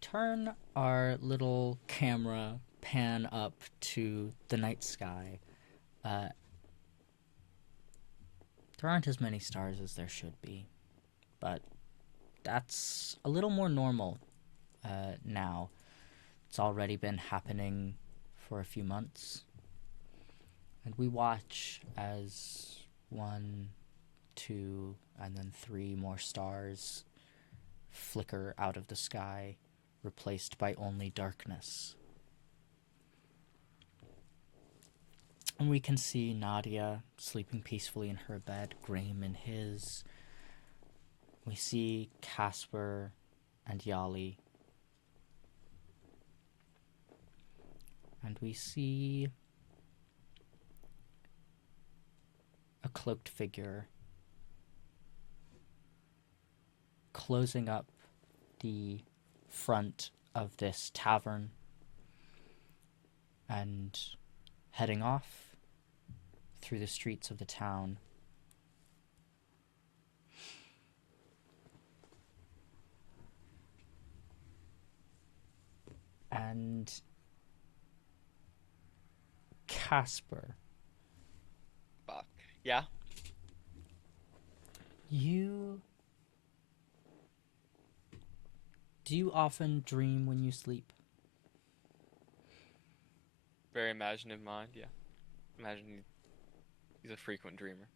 turn our little camera pan up to the night sky. There aren't as many stars as there should be, but that's a little more normal now. It's already been happening for a few months. And we watch as 1, 2, and then 3 more stars flicker out of the sky, replaced by only darkness. And we can see Nadia sleeping peacefully in her bed, Graham in his. We see Caspar and Yahli. And we see a cloaked figure closing up the front of this tavern and heading off through the streets of the town. And Caspar, Fuck. Yeah? Do you often dream when you sleep? Very imaginative mind, yeah. Imagine he's a frequent dreamer.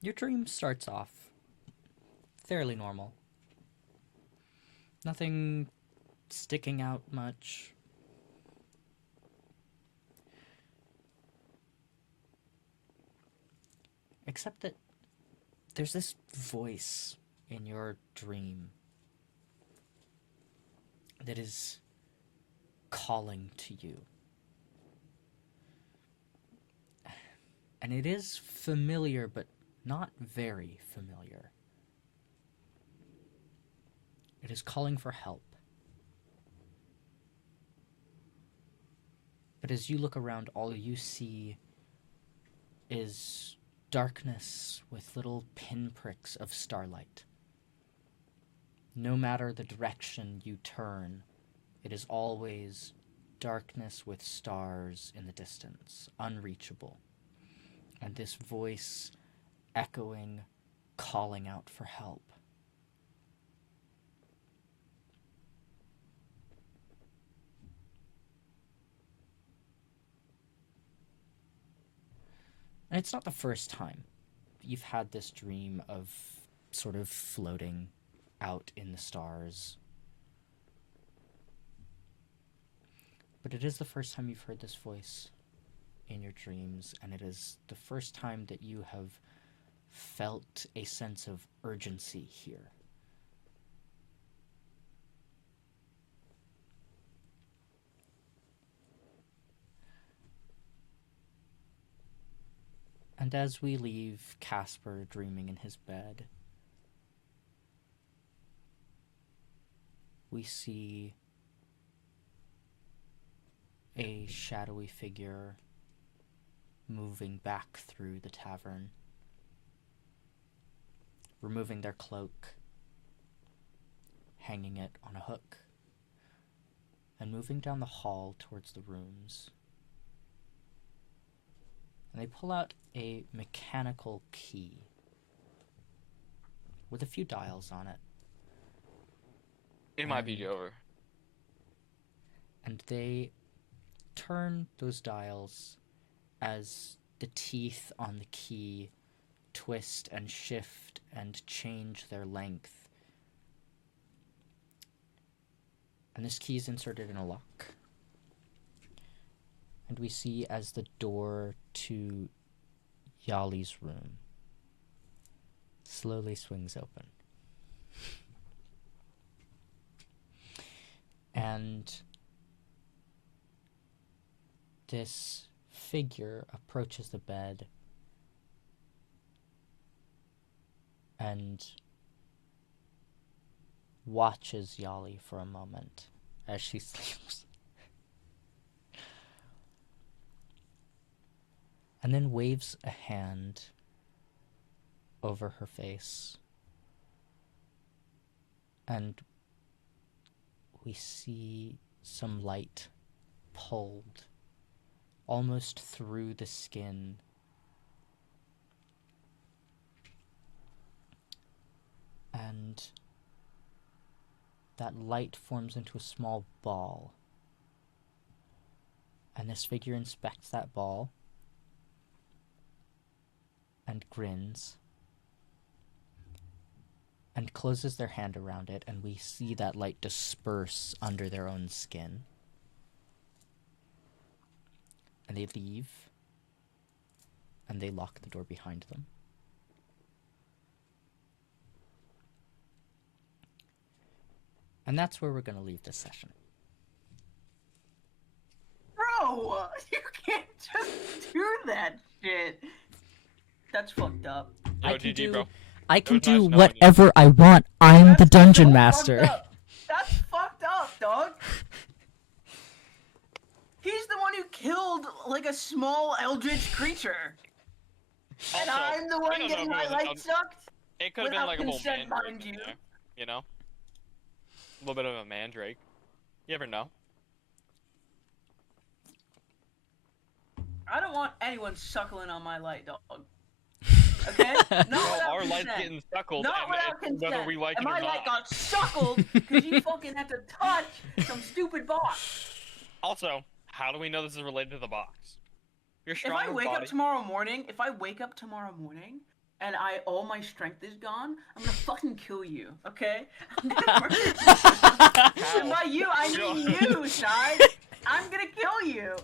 Your dream starts off fairly normal. Nothing sticking out much. Except that there's this voice in your dream that is calling to you. And it is familiar, but not very familiar. It is calling for help. But as you look around, all you see is darkness with little pinpricks of starlight. No matter the direction you turn, it is always darkness with stars in the distance, unreachable. And this voice echoing, calling out for help. And it's not the first time you've had this dream of sort of floating out in the stars. But it is the first time you've heard this voice in your dreams, and it is the first time that you have felt a sense of urgency here. And as we leave Caspar dreaming in his bed, we see a shadowy figure moving back through the tavern, removing their cloak, hanging it on a hook, and moving down the hall towards the rooms. And they pull out a mechanical key with a few dials on it. It might be over. And they turn those dials as the teeth on the key twist and shift and change their length. And this key is inserted in a lock. And we see as the door to Yahli's room slowly swings open. And and this figure approaches the bed and watches Yahli for a moment as she sleeps. And then waves a hand over her face. And we see some light pulled almost through the skin. And that light forms into a small ball. And this figure inspects that ball and grins and closes their hand around it, and we see that light disperse under their own skin. And they leave, and they lock the door behind them. And that's where we're going to leave this session. Bro, you can't just do that shit. That's fucked up. Yo, I can GG, do- bro. I can was nice do knowing you. whatever I want. I'm the That's dungeon so master. fucked up. That's fucked up, dog. He's the one who killed, like, a small eldritch creature. And Also, I'm the we one don't know getting if my it was light a- sucked? It could have been Without like a little consent, mandrake mind in you. there, you know? A little bit of a mandrake. You ever know? I don't want anyone suckling on my light, dog. Okay? Not Well, without our consent. light's getting suckled, Not and without it's consent. whether we like and it my or light not. got suckled because you fucking had to touch some stupid box. Also, how do we know this is related to the box? You're If strong I wake up tomorrow morning, and all my strength is gone, I'm gonna fucking kill you, okay? I'm gonna murder you. And by you, I mean you, Shy. I'm gonna kill you.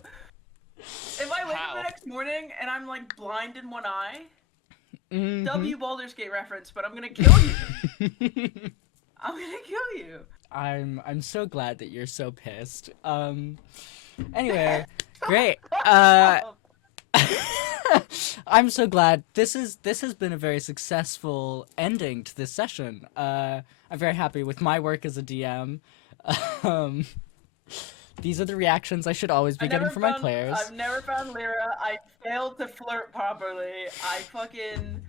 If I wake up How? the next morning and I'm like blind in one eye, Mhm. W Baldur's Gate reference, but I'm gonna kill you. I'm gonna kill you. I'm so glad that you're so pissed. Anyway, great. I'm so glad this has been a very successful ending to this session. I'm very happy with my work as a DM. These are the reactions I should always be getting from my players. I've never found Lira. I failed to flirt properly. I fucking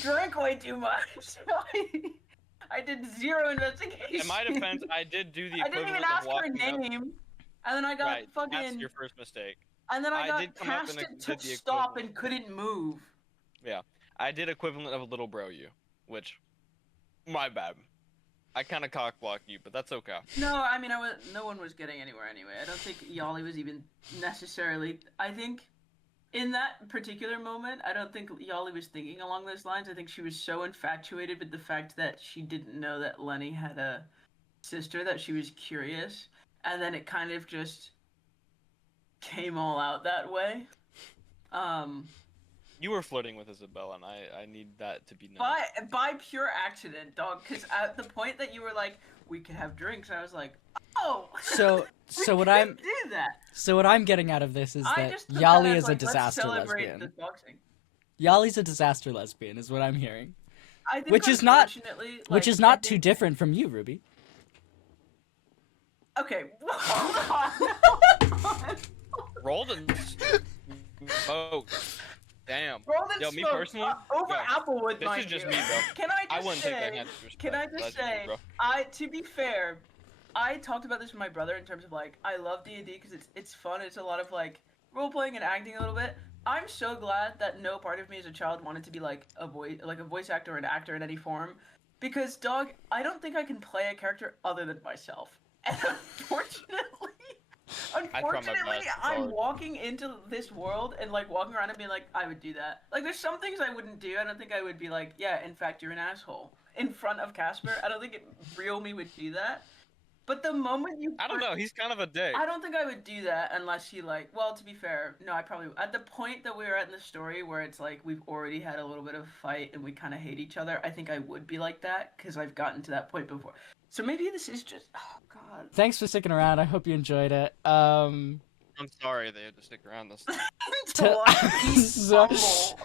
drank way too much. I did zero investigation. In my defense, I did do the I didn't equivalent even of ask her walking up. name. And then I got Right, that's fucking. your first mistake. And then I I got did come up and casted did to the stop equivalent. and couldn't move. Yeah, I did equivalent of a little bro you, which, my bad. I kind of cock-blocked you, but that's okay. No, I mean, no one was getting anywhere anyway. I don't think Yahli was even necessarily. I think in that particular moment, I don't think Yahli was thinking along those lines. I think she was so infatuated with the fact that she didn't know that Lenny had a sister that she was curious. And then it kind of just came all out that way. You were flirting with Isabella, and I need that to be known. By pure accident, dog. Because at the point that you were like, we could have drinks, I was like, oh. So what we I'm could do that. so what I'm getting out of this is I that just took Yahli that as, is a like, let's disaster celebrate lesbian. this boxing. Yahli's a disaster lesbian, is what I'm hearing. I think Which is not unfortunately, too different from you, Ruby. Okay, hold on. Rolled and oh, damn. Rolling Yo, me smoke, personally, over yo, Applewood, this mind is just you. me, bro. Can I I just wouldn't take that say? hand disrespect. Can I just That's say? me, bro. To be fair, I talked about this with my brother in terms of like I love D&D because it's fun. It's a lot of like role playing and acting a little bit. I'm so glad that no part of me as a child wanted to be like a voice actor or an actor in any form, because dog, I don't think I can play a character other than myself. And unfortunately, I'm walking into this world and like walking around and being like, I would do that. Like, there's some things I wouldn't do. I don't think I would be like, yeah, in fact, you're an asshole in front of Caspar. I don't think real me would do that. But the moment you, I don't know. He's kind of a dick. I don't think I would do that unless he like. Well, to be fair, no, I probably at the point that we were at in the story where it's like we've already had a little bit of a fight and we kind of hate each other. I think I would be like that because I've gotten to that point before. So maybe this is just. Oh God. Thanks for sticking around. I hope you enjoyed it. I'm sorry they had to stick around this time. To watch me So- fumble.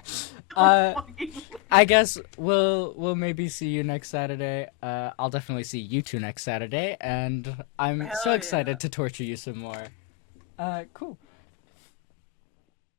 uh, Fucking- I guess we'll maybe see you next Saturday. I'll definitely see you two next Saturday, and I'm so Hell excited yeah. to torture you some more. Cool.